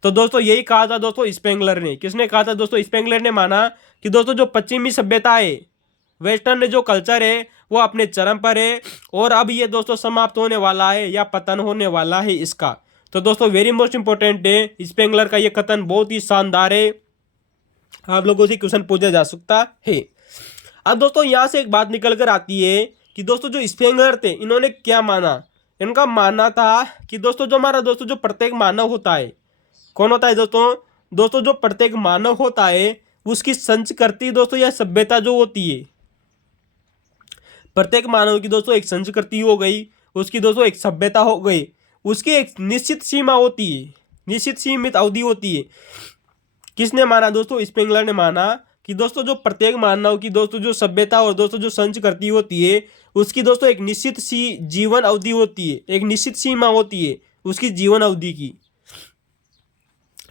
तो दोस्तों यही कहा था दोस्तों स्पेंगलर ने। किसने कहा था दोस्तों? स्पेंगलर ने माना कि दोस्तों जो पश्चिमी सभ्यता है, वेस्टर्न जो कल्चर है वो अपने चरम पर है और अब ये दोस्तों समाप्त होने वाला है या पतन होने वाला है इसका। तो दोस्तों वेरी मोस्ट इंपॉर्टेंट है, स्पेंगलर का ये कथन बहुत ही शानदार है, आप लोगों से क्वेश्चन पूछा जा सकता है। अब दोस्तों यहाँ से एक बात निकल कर आती है कि दोस्तों जो स्पेंगलर थे इन्होंने क्या माना? इनका मानना था कि दोस्तों जो हमारा दोस्तों जो प्रत्येक मानव होता है, कौन होता है दोस्तों? दोस्तों जो प्रत्येक मानव होता है उसकी संस्कृति दोस्तों या सभ्यता जो होती है, प्रत्येक मानव की दोस्तों एक संस्कृति हो गई, उसकी दोस्तों एक सभ्यता हो गई, उसकी एक निश्चित सीमा होती है, निश्चित सीमित अवधि होती है। किसने माना दोस्तों? स्पेंगलर ने माना कि दोस्तों जो प्रत्येक मानव की दोस्तों जो सभ्यता और दोस्तों जो संस्कृति होती है उसकी दोस्तों एक निश्चित सी जीवन अवधि होती है, एक निश्चित सीमा होती है उसकी जीवन अवधि की।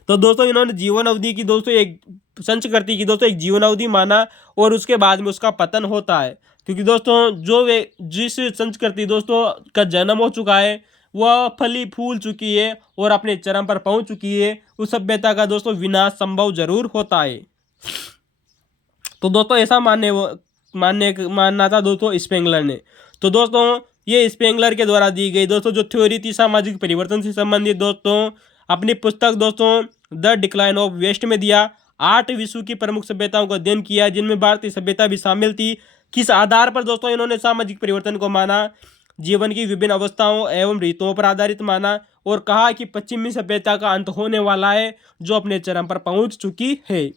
तो दोस्तों इन्होंने जीवन अवधि की दोस्तों एक संस्कृति की दोस्तों एक जीवन अवधि माना और उसके बाद में उसका पतन होता है। क्योंकि दोस्तों जो वे जिस संस्कृति दोस्तों का जन्म हो चुका है वह फली फूल चुकी है और अपने चरम पर पहुंच चुकी है, उस सभ्यता का दोस्तों विनाश संभव जरूर होता है। तो दोस्तों ऐसा मानना था दोस्तों स्पेंगलर ने। तो दोस्तों ये स्पेंगलर के द्वारा दी गई दोस्तों जो थ्योरी थी सामाजिक परिवर्तन से संबंधित दोस्तों, अपनी पुस्तक दोस्तों द डिक्लाइन ऑफ वेस्ट में दिया। 8 विश्व की प्रमुख सभ्यताओं का अध्ययन किया जिनमें भारतीय सभ्यता भी शामिल थी। किस आधार पर दोस्तों इन्होंने सामाजिक परिवर्तन को माना? जीवन की विभिन्न अवस्थाओं एवं रीतुओं पर आधारित माना और कहा कि पश्चिमी सभ्यता का अंत होने वाला है जो अपने चरम पर पहुंच चुकी है।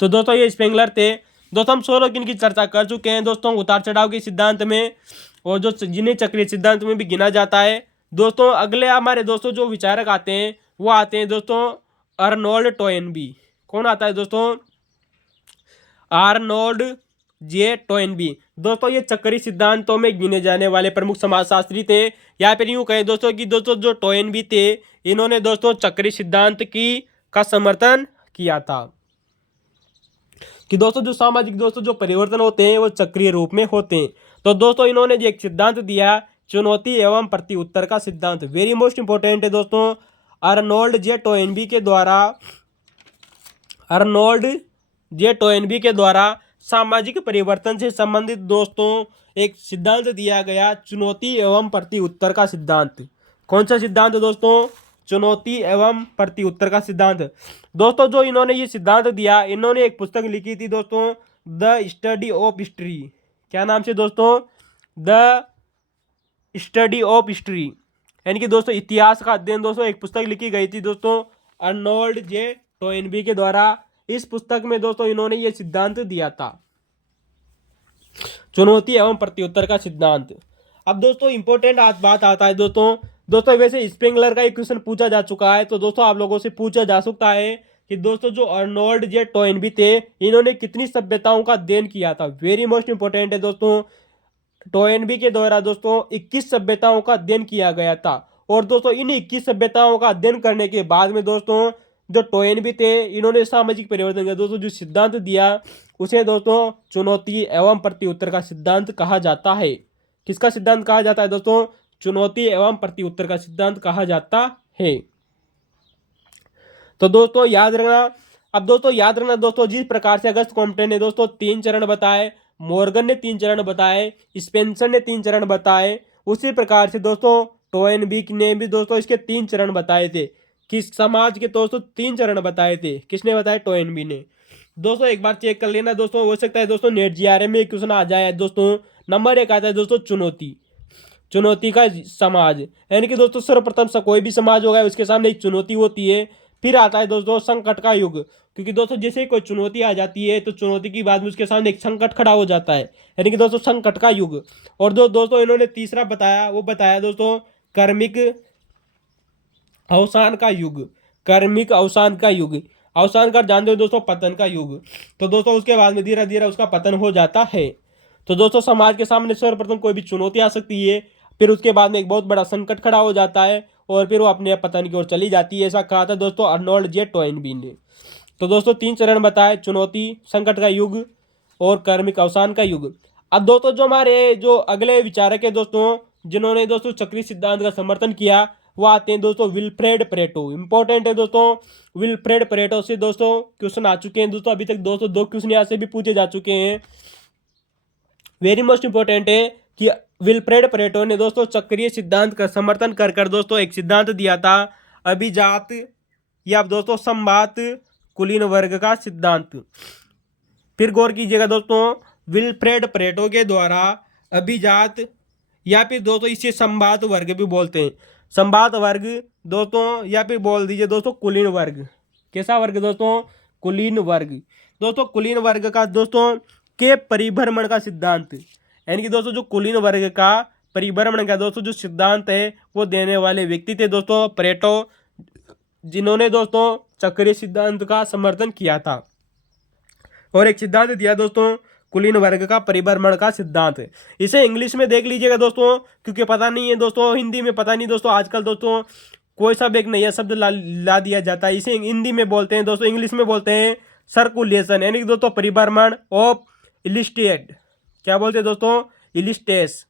तो दोस्तों ये स्पेंगलर थे। दोस्तों हम 16 की इनकी चर्चा कर चुके हैं दोस्तों उतार चढ़ाव के सिद्धांत में, और जो जिन्हें चक्रीय सिद्धांत में भी गिना जाता है। दोस्तों अगले हमारे दोस्तों जो विचारक आते हैं वो आते हैं दोस्तों अर्नोल्ड टोयनबी। कौन आता है दोस्तों? आर्नोल्ड जे टोयनबी। दोस्तों ये चक्रीय सिद्धांतों में गिने जाने वाले प्रमुख समाजशास्त्री थे, या फिर यूं कहें दोस्तों कि दोस्तों जो टोयनबी थे इन्होंने दोस्तों चक्रीय सिद्धांत का समर्थन किया था कि दोस्तों जो सामाजिक दोस्तों जो परिवर्तन होते हैं वो चक्रीय रूप में होते हैं। तो दोस्तों इन्होंने जो एक सिद्धांत दिया चुनौती एवं प्रति उत्तर का सिद्धांत, वेरी मोस्ट इंपॉर्टेंट है दोस्तों। अर्नोल्ड जे टोयनबी के द्वारा सामाजिक परिवर्तन से संबंधित दोस्तों एक सिद्धांत दिया गया चुनौती एवं प्रति उत्तर का सिद्धांत। कौन सा सिद्धांत दोस्तों? चुनौती एवं प्रति उत्तर का सिद्धांत। दोस्तों जो इन्होंने ये सिद्धांत दिया, इन्होंने एक पुस्तक लिखी थी दोस्तों द स्टडी ऑफ हिस्ट्री। क्या नाम से दोस्तों? द स्टडी ऑफ हिस्ट्री, यानी कि दोस्तों इतिहास का अध्ययन। दोस्तों एक पुस्तक लिखी गई थी दोस्तों अर्नोल्ड जे टोयनबी के द्वारा। इस पुस्तक में दोस्तों इन्होंने ये सिद्धांत दिया था चुनौती एवं प्रत्युत्तर का सिद्धांत। अब दोस्तों इंपॉर्टेंट आज बात आता है दोस्तों वैसे स्पेंगलर का एक क्वेश्चन पूछा जा चुका है, तो दोस्तों आप लोगों से पूछा जा सकता है कि दोस्तों जो अर्नोल्ड जे टोयनबी थे इन्होंने कितनी सभ्यताओं का अध्ययन किया था। वेरी मोस्ट इंपॉर्टेंट है दोस्तों। टोयनबी के द्वारा दोस्तों 21 सभ्यताओं का अध्ययन किया गया था, और दोस्तों इन 21 सभ्यताओं का अध्ययन करने के बाद में दोस्तों जो टोयनबी थे इन्होंने सामाजिक परिवर्तन का दोस्तों जो सिद्धांत दिया उसे दोस्तों चुनौती एवं प्रति उत्तर का सिद्धांत कहा जाता है। किसका सिद्धांत कहा जाता है दोस्तों? चुनौती एवं प्रति उत्तर का सिद्धांत कहा जाता है। तो दोस्तों याद रखना। अब दोस्तों याद रखना दोस्तों, जिस प्रकार से अगस्त कॉम्पटे ने दोस्तों 3 चरण बताए, मॉर्गन ने 3 चरण बताए, स्पेंसर ने 3 चरण बताए, उसी प्रकार से दोस्तों टोयनबी ने भी दोस्तों इसके 3 चरण बताए थे। किस समाज के दोस्तों 3 चरण बताए थे? किसने बताए? टोयनबी ने। दोस्तों एक बार चेक कर लेना दोस्तों, हो सकता है दोस्तों नेट जीआरएम में क्वेश्चन आ जाए दोस्तों। नंबर 1 आता है दोस्तों चुनौती का समाज, यानी कि दोस्तों सर्वप्रथम से कोई भी समाज होगा उसके सामने एक चुनौती होती है। फिर आता है दोस्तों संकट का युग, क्योंकि दोस्तों जैसे ही कोई चुनौती आ जाती है तो चुनौती की बाद में उसके सामने एक संकट खड़ा हो जाता है, यानी कि दोस्तों संकट का युग। और दोस्तों इन्होंने तीसरा बताया, वो बताया दोस्तों कर्मिक अवसान का युग। कर्मिक अवसान का युग, अवसान कर जानते हो दोस्तों पतन का युग। तो दोस्तों उसके बाद में धीरे धीरे उसका पतन हो जाता है। तो दोस्तों समाज के सामने सर्वप्रथम कोई भी चुनौती आ सकती है, फिर उसके बाद में एक बहुत बड़ा संकट खड़ा हो जाता है और फिर वो अपने पतन की ओर चली जाती है। ऐसा कहा था दोस्तों अर्नोल्ड जे टोयनबी ने। तो दोस्तों 3 चरण बताए, चुनौती, संकट का युग और कर्मिक अवसान का युग। अब दोस्तों जो हमारे जो अगले विचारक है दोस्तों जिन्होंने दोस्तों चक्रीय सिद्धांत का समर्थन किया वो आते हैं दोस्तों विल्फ्रेड परेटो। इंपॉर्टेंट है दोस्तों, विल्फ्रेड परेटो से दोस्तों क्वेश्चन आ चुके हैं दोस्तों। अभी तक दोस्तों 2 क्वेश्चन यहाँ से भी पूछे जा चुके हैं। वेरी मोस्ट इंपॉर्टेंट है कि विल्फ्रेड परेटो ने दोस्तों चक्रीय सिद्धांत का समर्थन कर दोस्तों एक सिद्धांत दिया था अभिजात या दोस्तों संवाद कुलीन वर्ग का सिद्धांत। फिर गौर कीजिएगा दोस्तों, विल्फ्रेड परेटो के द्वारा अभिजात या फिर दोस्तों इसे संवाद वर्ग भी बोलते हैं, संवाद वर्ग दोस्तों, या फिर बोल दीजिए दोस्तों कुलीन वर्ग। कैसा वर्ग दोस्तों? कुलीन वर्ग। दोस्तों कुलीन वर्ग का दोस्तों के परिभ्रमण का सिद्धांत, यानी कि दोस्तों जो कुलीन वर्ग का परिभ्रमण का दोस्तों जो सिद्धांत है वो देने वाले व्यक्ति थे दोस्तों परेटो, जिन्होंने दोस्तों चक्रीय सिद्धांत का समर्थन किया था। और एक सिद्धांत दिया दोस्तों कुलीन वर्ग का परिभ्रमण का सिद्धांत। इसे इंग्लिश में देख लीजिएगा दोस्तों, क्योंकि पता नहीं है दोस्तों, हिंदी में पता नहीं दोस्तों। आजकल दोस्तों कोई सा एक नया शब्द ला दिया जाता है, इसे हिंदी में बोलते हैं दोस्तों, इंग्लिश में बोलते हैं सर्कुलेशन, यानी कि दोस्तों परिभ्रमण ऑफ इलिस्टेट। क्या बोलते हैं दोस्तों? इलिस्टेस।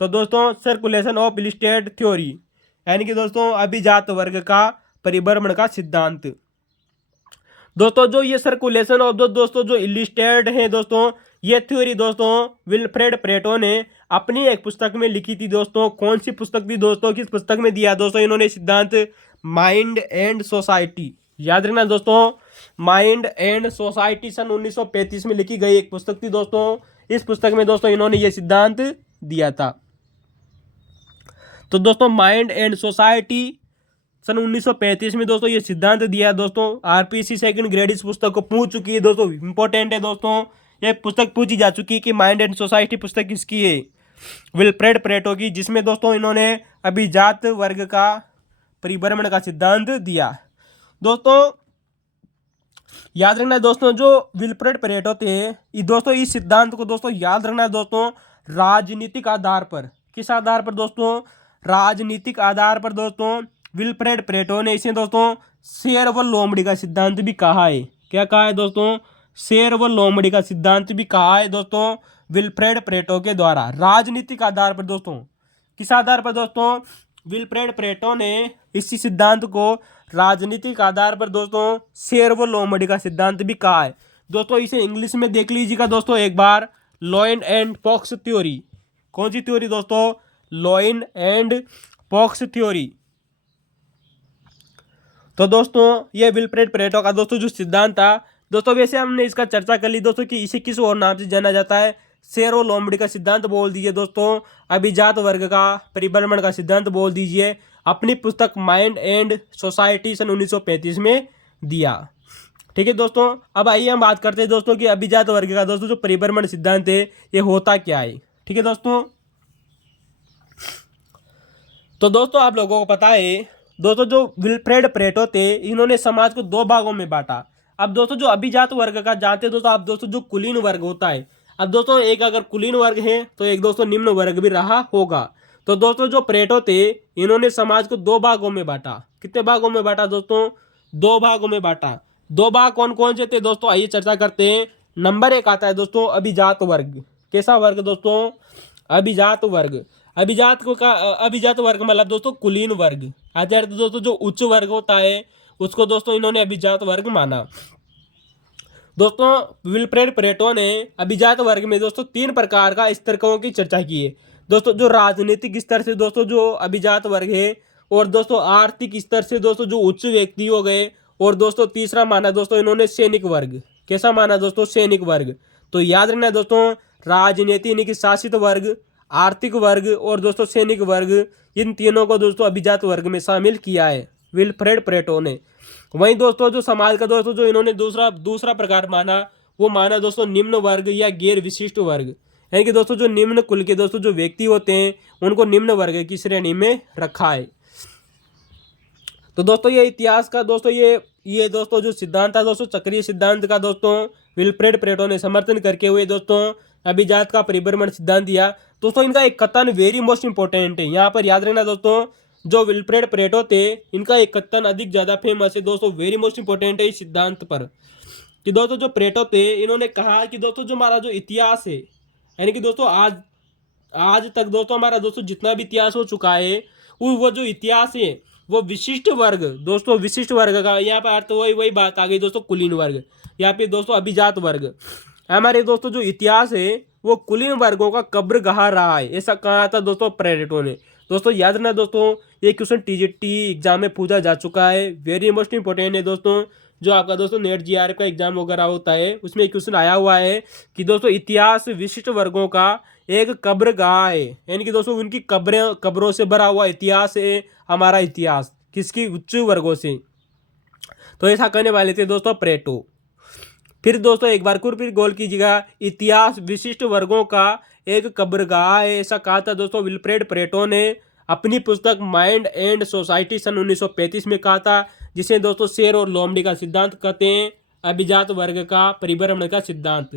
तो दोस्तों सर्कुलेशन ऑफ इलिस्टेट थ्योरी, यानी कि दोस्तों अभिजात वर्ग का परिभ्रमण का सिद्धांत। दोस्तों जो ये सर्कुलेशन ऑफ दोस्तों जो इलिस्टेट है दोस्तों, ये थ्योरी दोस्तों विल्फ्रेड परेटो ने अपनी एक पुस्तक में लिखी थी दोस्तों। कौन सी पुस्तक थी दोस्तों? किस पुस्तक में दिया दोस्तों इन्होंने सिद्धांत? Mind and society. याद रखना दोस्तों, माइंड एंड सोसाइटी सन 1935 में लिखी गई एक पुस्तक थी दोस्तों। इस पुस्तक में दोस्तों इन्होंने ये सिद्धांत दिया था। तो दोस्तों माइंड एंड सोसाइटी सन 1935 में दोस्तों ये सिद्धांत दिया दोस्तों। आरपीएससी सेकंड ग्रेड इस पुस्तक को पूछ चुकी है दोस्तों, इंपॉर्टेंट है दोस्तों। ये पुस्तक पूछी जा चुकी है कि माइंड एंड सोसाइटी पुस्तक किसकी है, विल्फ्रेड पेरेटो की, जिसमें दोस्तों इन्होंने अभिजात वर्ग का परिभ्रमण का सिद्धांत दिया। दोस्तों याद रखना दोस्तों, जो विल्फ्रेड पेरेटो थे दोस्तों, इस सिद्धांत को दोस्तों याद रखना दोस्तों, राजनीतिक आधार पर, किस आधार पर दोस्तों, राजनीतिक आधार पर दोस्तों विल्फ्रेड पेरेटो ने इसे दोस्तों शेर व लोमड़ी का सिद्धांत भी कहा है। क्या कहा है दोस्तों, शेर व लोमड़ी का सिद्धांत भी कहा है दोस्तों विल्फ्रेड पेरेटो के द्वारा। राजनीतिक आधार पर दोस्तों, किस आधार पर दोस्तों, विल्फ्रेड पेरेटो ने इसी सिद्धांत को राजनीतिक आधार पर दोस्तों शेर व लोमड़ी का सिद्धांत भी कहा है। दोस्तों इसे इंग्लिश में देख लीजिएगा दोस्तों एक बार, लॉइन एंड पॉक्स थ्योरी। कौन सी थ्योरी दोस्तों, लॉइन एंड पॉक्स थ्योरी। तो दोस्तों ये विल्फ्रेड पेरेटो का दोस्तों जो सिद्धांत था दोस्तों, वैसे हमने इसका चर्चा कर ली दोस्तों कि इसे किस और नाम से जाना जाता है, शेर व लोमड़ी का सिद्धांत बोल दीजिए दोस्तों, अभिजात वर्ग का परिभ्रमण का सिद्धांत बोल दीजिए। अपनी पुस्तक माइंड एंड सोसाइटी सन 1935 में दिया। ठीक है दोस्तों, अब आइए हम बात करते हैं दोस्तों कि अभिजात वर्ग का दोस्तों जो परिभ्रमण सिद्धांत है ये होता क्या है। ठीक है दोस्तों, तो दोस्तों आप लोगों को पता है दोस्तों, जो विल्फ्रेड पेरेटो थे इन्होंने समाज को दो भागों में बांटा। अब दोस्तों जो अभिजात वर्ग का जानते हैं दोस्तों आप दोस्तों, जो कुलीन वर्ग होता है, अब दोस्तों एक अगर कुलीन वर्ग है तो एक दोस्तों निम्न वर्ग भी रहा होगा। तो दोस्तों जो पेरेटो थे इन्होंने समाज को दो भागों में बांटा। कितने भागों में बांटा दोस्तों, दो भागों में बांटा। दो भाग कौन कौन से थे दोस्तों, आइए चर्चा करते हैं। नंबर एक आता है दोस्तों अभिजात वर्ग। कैसा वर्ग दोस्तों, अभिजात वर्ग। अभिजात वर्ग मतलब दोस्तों कुलीन वर्ग। आचार्य दोस्तों जो उच्च वर्ग होता है उसको दोस्तों इन्होंने अभिजात वर्ग माना। दोस्तों विल्फ्रेड पेरेटो ने अभिजात वर्ग में दोस्तों तीन प्रकार का स्तरों की चर्चा की है दोस्तों, जो राजनीतिक स्तर से दोस्तों जो अभिजात वर्ग है, और दोस्तों आर्थिक स्तर से दोस्तों जो उच्च व्यक्ति हो गए, और दोस्तों तीसरा माना दोस्तों इन्होंने सैनिक वर्ग। कैसा माना दोस्तों, सैनिक वर्ग। तो याद रखना दोस्तों, राजनीति यानी कि शासित वर्ग, आर्थिक वर्ग और दोस्तों सैनिक वर्ग, इन तीनों को दोस्तों अभिजात वर्ग में शामिल किया है विल्फ्रेड पेरेटो ने। वहीं दोस्तों जो समाज का दोस्तों जो इन्होंने दूसरा प्रकार माना, वो माना दोस्तों निम्न वर्ग या गैर विशिष्ट वर्ग। यानी कि दोस्तों जो निम्न कुल के दोस्तों जो व्यक्ति होते हैं उनको निम्न वर्ग की श्रेणी में रखा है। तो दोस्तों ये इतिहास का दोस्तों ये दोस्तों जो सिद्धांत था दोस्तों, चक्रीय सिद्धांत का दोस्तों विल्फ्रेड पेरेटो ने समर्थन करके हुए दोस्तों अभिजात का परिभ्रमण सिद्धांत दिया। दोस्तों इनका एक कथन वेरी मोस्ट इंपॉर्टेंट है, यहाँ पर याद रखना दोस्तों, जो विल्फ्रेड पेरेटो थे इनका एक कथन अधिक ज़्यादा फेमस है दोस्तों, वेरी मोस्ट इंपॉर्टेंट है इस सिद्धांत पर, कि दोस्तों जो पेरेटो थे इन्होंने कहा कि दोस्तों जो हमारा जो इतिहास है, यानी कि दोस्तों आज तक दोस्तों हमारा दोस्तों जितना भी इतिहास हो चुका है, वो जो इतिहास है वो विशिष्ट वर्ग दोस्तों, विशिष्ट वर्ग का यहाँ पर अर्थ वही बात आ गई दोस्तों, कुलीन वर्ग, यहाँ पे दोस्तों अभिजात वर्ग। हमारे दोस्तों जो इतिहास है वो कुलीन वर्गों का कब्रगाह रहा है, ऐसा कहा था दोस्तों पेरेटो ने। दोस्तों याद रखना दोस्तों, ये क्वेश्चन टीजीटी एग्जाम में पूछा जा चुका है, वेरी मोस्ट इंपॉर्टेंट है दोस्तों। जो आपका दोस्तों नेट जीआरएफ का एग्जाम वगैरह होता है उसमें एक क्वेश्चन आया हुआ है कि दोस्तों इतिहास विशिष्ट वर्गों का एक कब्रगाह है, यानी कि दोस्तों उनकी कब्रों से भरा हुआ इतिहास है हमारा इतिहास, किसकी, उच्च वर्गों से। तो ऐसा कहने वाले थे दोस्तों पेरेटो। फिर दोस्तों एक बार फिर गौर कीजिएगा, इतिहास विशिष्ट वर्गों का एक कब्रगाह है, ऐसा कहा था दोस्तों विल्फ्रेड पेरेटो ने अपनी पुस्तक माइंड एंड सोसाइटी सन 1935 में कहा था, जिसे दोस्तों शेर और लोमड़ी का सिद्धांत कहते हैं, अभिजात वर्ग का परिभ्रमण का सिद्धांत।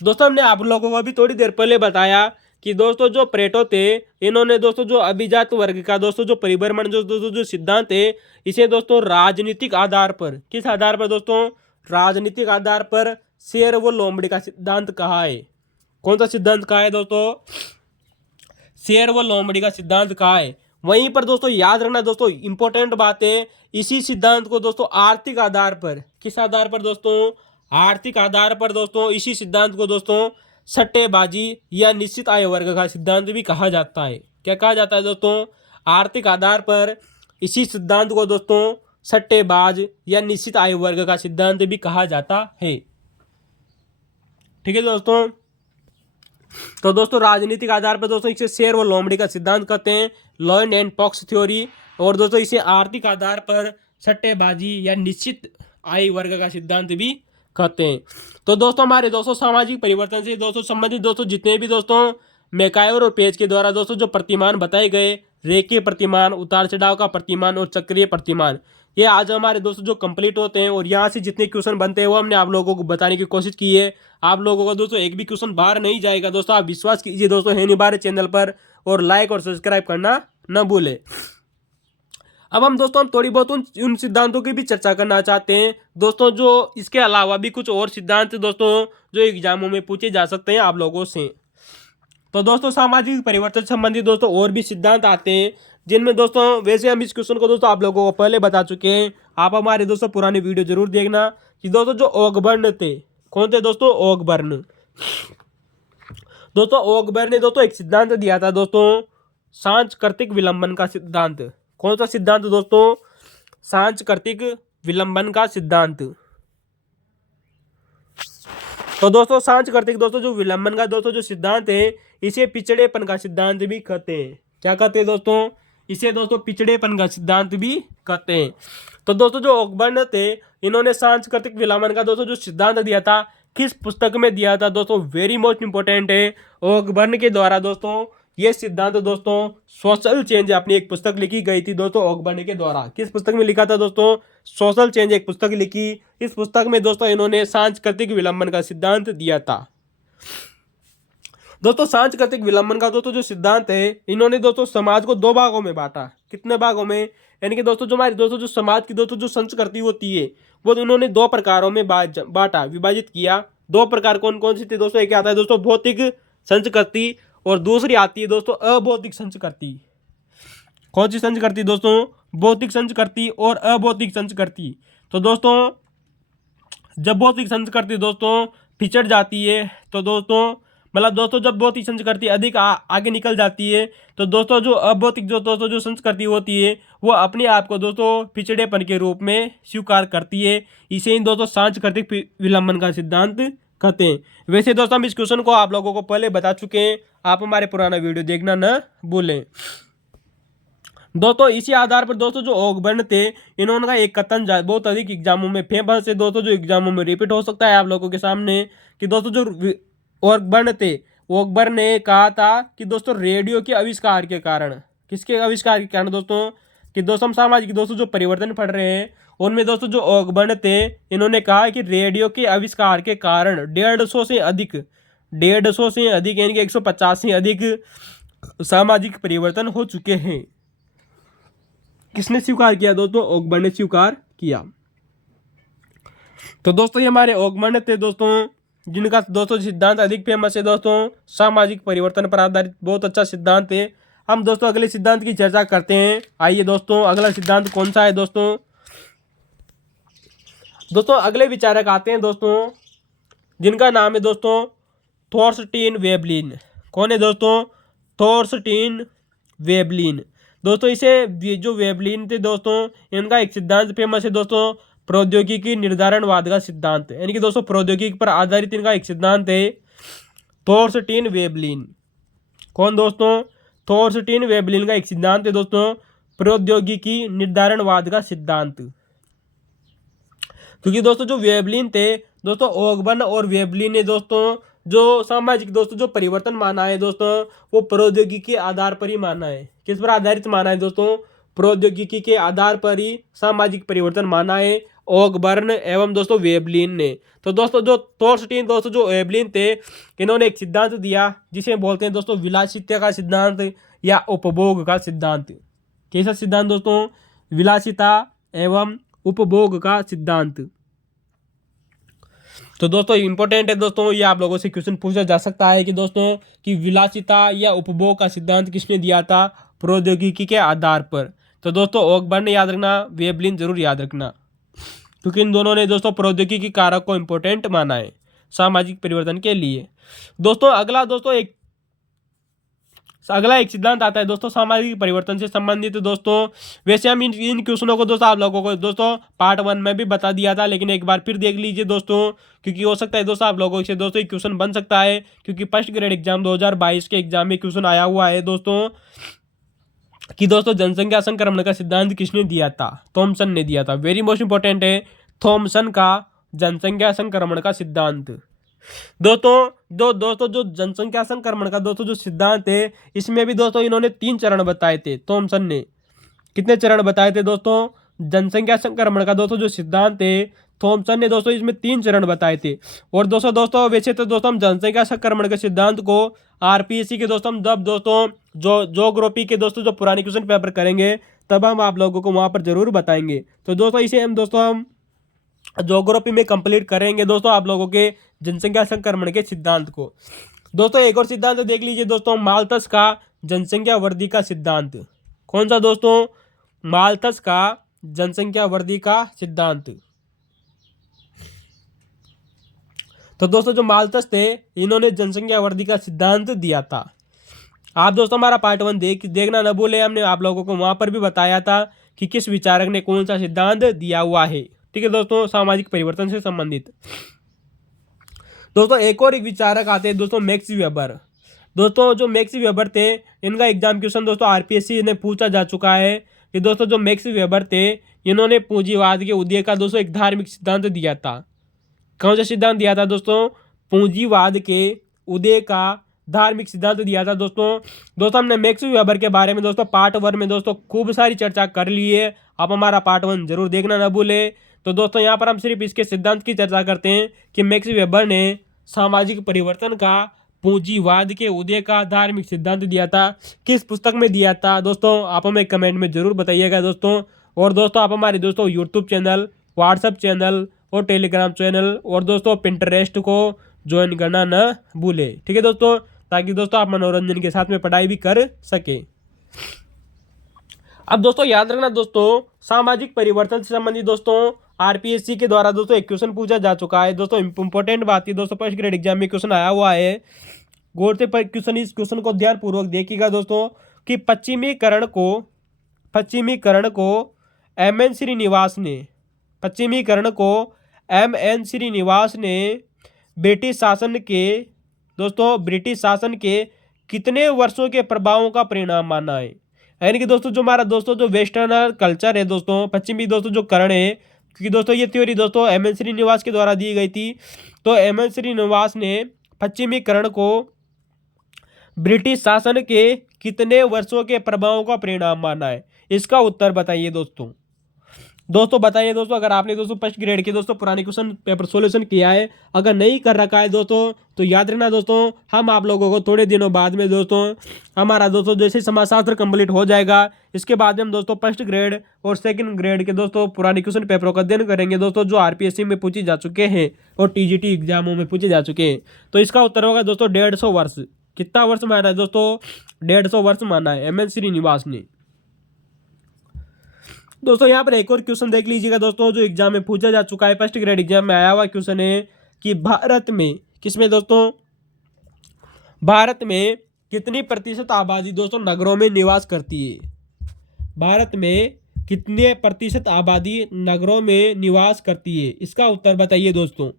दोस्तों हमने आप लोगों को अभी थोड़ी देर पहले बताया कि दोस्तों जो पेरेटो थे इन्होंने दोस्तों जो अभिजात वर्ग का दोस्तों जो परिभ्रमण जो सिद्धांत है, इसे दोस्तों राजनीतिक आधार पर, किस आधार पर दोस्तों, राजनीतिक आधार पर शेर व लोमड़ी का सिद्धांत कहा है। कौन सा सिद्धांत कहा है दोस्तों, शेर व लोमड़ी का सिद्धांत कहा है। वहीं पर दोस्तों याद रखना दोस्तों, इंपॉर्टेंट बात है, इसी सिद्धांत को दोस्तों आर्थिक आधार पर, किस आधार पर दोस्तों, आर्थिक आधार पर दोस्तों इसी सिद्धांत को दोस्तों सट्टेबाजी या निश्चित आय वर्ग का सिद्धांत भी कहा जाता है। क्या कहा जाता है दोस्तों, आर्थिक आधार पर इसी सिद्धांत को दोस्तों सट्टेबाज या निश्चित आय वर्ग का सिद्धांत भी कहा जाता है। ठीक है दोस्तों, तो दोस्तों राजनीतिक आधार पर दोस्तों इसे शेर व लोमड़ी का सिद्धांत कहते हैं, लॉयन एंड पॉक्स थ्योरी। और दोस्तों इसे आर्थिक आधार पर सट्टेबाजी या निश्चित आय वर्ग का सिद्धांत भी कहते हैं। तो दोस्तों हमारे दोस्तों सामाजिक परिवर्तन से दोस्तों संबंधित दोस्तों जितने भी दोस्तों मैकायर और पेज के द्वारा दोस्तों जो प्रतिमान बताए गए, रेखीय प्रतिमान, उतार चढ़ाव का प्रतिमान और चक्रीय प्रतिमान, ये आज हमारे दोस्तों जो कंप्लीट होते हैं। और यहाँ से जितने क्वेश्चन बनते हैं वो हमने आप लोगों को बताने की कोशिश की है। आप लोगों को दोस्तों एक भी क्वेश्चन बाहर नहीं जाएगा दोस्तों, आप विश्वास कीजिए दोस्तों है नहीं बाहर चैनल पर, और लाइक और सब्सक्राइब करना न भूलें। अब हम दोस्तों थोड़ी बहुत उन सिद्धांतों की भी चर्चा करना चाहते हैं दोस्तों, जो इसके अलावा भी कुछ और सिद्धांत दोस्तों जो एग्जामों में पूछे जा सकते हैं आप लोगों से। तो दोस्तों सामाजिक परिवर्तन संबंधी दोस्तों और भी सिद्धांत आते हैं, जिनमें दोस्तों वैसे हम इस क्वेश्चन को दोस्तों आप लोगों को पहले बता चुके हैं। आप हमारे दोस्तों पुरानी वीडियो जरूर देखना कि दोस्तों जो ओगबर्न थे, कौन थे दोस्तों? ओगबर्न। दोस्तों ओगबर्न ने दोस्तों एक सिद्धांत दिया था दोस्तों, सांस्कृतिक विलंबन का सिद्धांत। कौन सा सिद्धांत दोस्तों? सांस्कृतिक विलंबन का सिद्धांत। तो दोस्तों सांस्कृतिक दोस्तों जो विलंबन का दोस्तों जो सिद्धांत है, इसे पिछड़ेपन का सिद्धांत भी कहते हैं। क्या कहते हैं दोस्तों? इसे दोस्तों पिछड़ेपन का सिद्धांत भी कहते हैं। तो दोस्तों जो ओगबर्न थे, इन्होंने सांस्कृतिक विलंबन का दोस्तों जो सिद्धांत दिया था, किस पुस्तक में दिया था दोस्तों? वेरी मोस्ट इंपॉर्टेंट है। ओगबर्न के द्वारा दोस्तों ये सिद्धांत दोस्तों सोशल चेंज अपनी एक पुस्तक लिखी गई थी दोस्तों ओगबर्न के द्वारा। किस पुस्तक में लिखा था दोस्तों? सोशल चेंज एक पुस्तक लिखी। इस पुस्तक में दोस्तों इन्होंने सांस्कृतिक विलंबन का सिद्धांत दिया था। दोस्तों सांस्कृतिक विलंबन का दोस्तों जो सिद्धांत है, इन्होंने दोस्तों समाज को दो भागों में बांटा। कितने भागों में? यानी कि दोस्तों जो हमारी दोस्तों जो समाज की दोस्तों जो संस्कृति होती है, वो उन्होंने दो प्रकारों में बांटा, विभाजित किया। दो प्रकार कौन कौन सी थी दोस्तों? एक आता है दोस्तों भौतिक संस्कृति, और दूसरी आती है दोस्तों अभौतिक संस्कृति। कौन सी संस्कृति दोस्तों? भौतिक संस्कृति और अभौतिक संस्कृति। तो दोस्तों जब भौतिक संस्कृति दोस्तों पिछड़ जाती है, तो दोस्तों मतलब दोस्तों जब भौतिक संस्कृति अधिक आगे निकल जाती है, तो दोस्तों जो अभौतिक जो दोस्तों जो संस्कृति होती है, वो अपने आप को दोस्तों पिछड़ेपन के रूप में स्वीकार करती है। इसे इन दोस्तों सांस्कृतिक विलंबन का सिद्धांत कहते हैं। वैसे दोस्तों हम इस क्वेश्चन को आप लोगों को पहले बता चुके हैं, आप हमारे पुराना वीडियो देखना न भूलें। दोस्तों इसी आधार पर दोस्तों जो ओगबर्न थे, इन्होंने का एक कथन बहुत अधिक एग्जामों में फेमस है दोस्तों, जो एग्जामों में रिपीट हो सकता है आप लोगों के सामने, कि दोस्तों जो ओगबर्न थे, ओगबर्न ने कहा था कि दोस्तों रेडियो के आविष्कार के कारण, किसके आविष्कार के कारण दोस्तों? कि दोस्तों हम सामाजिक दोस्तों जो परिवर्तन पढ़ रहे हैं, उनमें दोस्तों जो ओगबर्न थे, इन्होंने कहा कि रेडियो के आविष्कार के कारण 150 से अधिक यानी कि 150 से अधिक सामाजिक परिवर्तन हो चुके हैं। किसने स्वीकार किया दोस्तों? ओगबर्न ने स्वीकार किया। तो दोस्तों ये हमारे ओगबर्न थे दोस्तों, जिनका दोस्तों सिद्धांत अधिक फेमस है दोस्तों, सामाजिक परिवर्तन पर आधारित बहुत अच्छा सिद्धांत है। हम दोस्तों अगले सिद्धांत की चर्चा करते हैं। आइए दोस्तों अगला सिद्धांत कौन सा है दोस्तों? दोस्तों अगले विचारक आते हैं दोस्तों, जिनका नाम है दोस्तों थॉर्स्टीन वेबलिन। कौन है दोस्तों? थॉर्स्टीन वेबलिन। दोस्तों इसे जो वेबलिन थे दोस्तों, इनका एक सिद्धांत फेमस है दोस्तों, प्रौद्योगिकी निर्धारणवाद का सिद्धांत। यानी कि दोस्तों प्रौद्योगिकी पर आधारित इनका एक सिद्धांत है, थॉर्स्टीन वेबलिन। कौन दोस्तों? थॉर्स्टीन वेबलिन का एक सिद्धांत है दोस्तों, प्रौद्योगिकी निर्धारणवाद का सिद्धांत। क्योंकि दोस्तों जो वेबलिन थे दोस्तों, ओगबर्न और वेबलिन ने दोस्तों जो सामाजिक दोस्तों जो परिवर्तन माना है दोस्तों, वो प्रौद्योगिकी के आधार पर ही माना है। किस पर आधारित माना है दोस्तों? प्रौद्योगिकी के आधार पर ही सामाजिक परिवर्तन माना है ओगबर्न एवं दोस्तों वेबलिन ने। तो दोस्तों जो थॉर्स्टीन दोस्तों जो वेबलिन थे, इन्होंने एक सिद्धांत दिया जिसे बोलते हैं दोस्तों विलासिता का सिद्धांत या उपभोग का सिद्धांत। कैसा सिद्धांत दोस्तों? विलासिता एवं उपभोग का सिद्धांत। तो दोस्तों इंपॉर्टेंट है दोस्तों, ये आप लोगों से क्वेश्चन पूछा जा सकता है कि दोस्तों कि विलासिता या उपभोग का सिद्धांत किसने दिया था? प्रौद्योगिकी के आधार पर। तो दोस्तों ओगबर्न ने याद रखना, वेबलिन जरूर याद रखना, क्योंकि इन दोनों ने दोस्तों प्रौद्योगिकी कारक को इंपॉर्टेंट माना है सामाजिक परिवर्तन के लिए। दोस्तों अगला दोस्तों एक अगला एक सिद्धांत आता है दोस्तों सामाजिक परिवर्तन से संबंधित दोस्तों। वैसे हम इन क्वेश्चनों को दोस्तों आप लोगों को दोस्तों पार्ट 1 में भी बता दिया था, लेकिन एक बार फिर देख लीजिए दोस्तों, क्योंकि हो सकता है दोस्तों आप लोगों से दोस्तों एक क्वेश्चन बन सकता है, क्योंकि फर्स्ट ग्रेड एग्जाम 2022 के एग्जाम में क्वेश्चन आया हुआ है दोस्तों कि दोस्तों जनसंख्या संक्रमण का सिद्धांत किसने दिया था? थॉमसन ने दिया था। वेरी मोस्ट इंपॉर्टेंट है थॉमसन का जनसंख्या संक्रमण का सिद्धांत। दोस्तों जो जनसंख्या संक्रमण का दोस्तों जो सिद्धांत है, इसमें भी दोस्तों इन्होंने 3 चरण बताए थे। थॉमसन ने कितने चरण बताए थे दोस्तों? जनसंख्या संक्रमण का दोस्तों जो सिद्धांत है, थॉमसन ने दोस्तों इसमें 3 चरण बताए थे। और दोस्तों वैसे तो दोस्तों हम जनसंख्या संक्रमण के सिद्धांत को आरपीएससी के दोस्तों हम जब दोस्तों जो ज्योग्राफी के दोस्तों जो पुराने क्वेश्चन पेपर करेंगे, तब हम आप लोगों को वहां पर जरूर बताएंगे। तो दोस्तों इसे हम ज्योग्राफी में कंप्लीट करेंगे दोस्तों आप लोगों के जनसंख्या संक्रमण के सिद्धांत को। दोस्तों एक और सिद्धांत देख लीजिए दोस्तों, माल्थस का जनसंख्या वृद्धि का सिद्धांत। कौन सा दोस्तों? माल्थस का जनसंख्या वृद्धि का सिद्धांत। तो दोस्तों जो माल्थस थे, इन्होंने जनसंख्या वृद्धि का सिद्धांत दिया था। आप दोस्तों हमारा पार्ट 1 देखना न भूले, हमने आप लोगों को वहां पर भी बताया था कि किस विचारक ने कौन सा सिद्धांत दिया हुआ है। ठीक है दोस्तों, सामाजिक परिवर्तन से संबंधित। दोस्तों एक और एक विचारक आते हैं दोस्तों, मैक्स वेबर। दोस्तों जो मैक्स वेबर थे, इनका एग्जाम क्वेश्चन दोस्तों आरपीएससी ने पूछा जा चुका है कि दोस्तों जो मैक्स वेबर थे, इन्होंने पूंजीवाद के उदय का दोस्तों एक धार्मिक सिद्धांत दिया था। कौन सा सिद्धांत दिया था दोस्तों? पूंजीवाद के उदय का धार्मिक सिद्धांत दिया था दोस्तों हमने मैक्स वेबर के बारे में दोस्तों पार्ट 1 में दोस्तों खूब सारी चर्चा कर ली है। आप हमारा पार्ट 1 जरूर देखना ना भूले। तो दोस्तों यहाँ पर हम सिर्फ इसके सिद्धांत की चर्चा करते हैं कि मैक्स वेबर ने सामाजिक परिवर्तन का पूंजीवाद के उदय का धार्मिक सिद्धांत दिया था। किस पुस्तक में दिया था दोस्तों? आप हमें कमेंट में जरूर बताइएगा दोस्तों। और दोस्तों आप हमारे दोस्तों यूट्यूब चैनल, व्हाट्सएप चैनल और टेलीग्राम चैनल और दोस्तों पिंटरेस्ट को ज्वाइन करना न भूले। ठीक है दोस्तों, ताकि दोस्तों आप मनोरंजन के साथ में पढ़ाई भी कर सके। अब दोस्तों याद रखना दोस्तों, सामाजिक परिवर्तन से संबंधित दोस्तों आरपीएससी के द्वारा दोस्तों एक क्वेश्चन पूछा जा चुका है। दोस्तों इंपॉर्टेंट बात है दोस्तों, फर्स्ट ग्रेड एग्जाम में क्वेश्चन आया हुआ है। गौर से क्वेश्चन इस क्वेश्चन को ध्यानपूर्वक देखिएगा दोस्तों कि पश्चिमीकरण को एम.एन. श्रीनिवास ने ब्रिटिश शासन के कितने वर्षों के प्रभावों का परिणाम माना है? यानी कि दोस्तों जो हमारा दोस्तों जो वेस्टर्न कल्चर है दोस्तों, पश्चिमी दोस्तों जो करण है, क्योंकि दोस्तों ये थ्योरी दोस्तों एम.एन. श्रीनिवास के द्वारा दी गई थी। तो एम.एन. श्रीनिवास ने पश्चिमीकरण को ब्रिटिश शासन के कितने वर्षों के प्रभावों का परिणाम माना है? इसका उत्तर बताइए दोस्तों। बताइए दोस्तों, अगर आपने दोस्तों फर्स्ट ग्रेड के दोस्तों पुराने क्वेश्चन पेपर सॉल्यूशन किया है, अगर नहीं कर रखा है दोस्तों, तो याद रखना दोस्तों, हम आप लोगों को थोड़े दिनों बाद में दोस्तों हमारा दोस्तों जैसे समाजशास्त्र कंप्लीट हो जाएगा, इसके बाद में हम दोस्तों फर्स्ट ग्रेड और सेकंड ग्रेड के दोस्तों पुराने क्वेश्चन पेपरों का अध्ययन करेंगे दोस्तों, जो आरपीएससी में पूछे जा चुके हैं और टीजीटी एग्जामों में पूछे जा चुके हैं। तो इसका उत्तर होगा दोस्तों 150 वर्ष। कितना वर्ष माना है दोस्तों? 150 वर्ष माना है एम.एन. श्रीनिवास ने। दोस्तों यहाँ पर एक और क्वेश्चन देख लीजिएगा दोस्तों, जो एग्जाम में पूछा जा चुका है, फर्स्ट ग्रेड एग्जाम में आया हुआ क्वेश्चन है कि भारत में किसमें दोस्तों, भारत में कितनी प्रतिशत आबादी दोस्तों नगरों में निवास करती है? भारत में कितने प्रतिशत आबादी नगरों में निवास करती है? इसका उत्तर बताइए दोस्तों।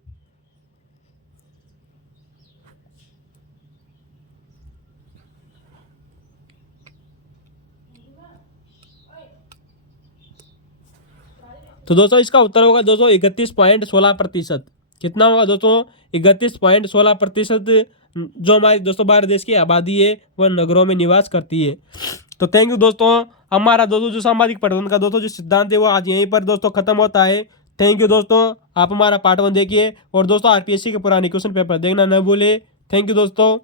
तो दोस्तों इसका उत्तर होगा दोस्तों 31.16%। कितना होगा दोस्तों? 31.16% जो हमारी दोस्तों भारत देश की आबादी है वह नगरों में निवास करती है। तो थैंक यू दोस्तों, हमारा दोस्तों जो सामाजिक परिवर्तन का दोस्तों जो सिद्धांत है वो आज यहीं पर दोस्तों खत्म होता है। थैंक यू दोस्तों, आप हमारा पार्ट 1 देखिए और दोस्तों आरपीएससी के पुराने क्वेश्चन पेपर देखना न भूले। थैंक यू दोस्तों।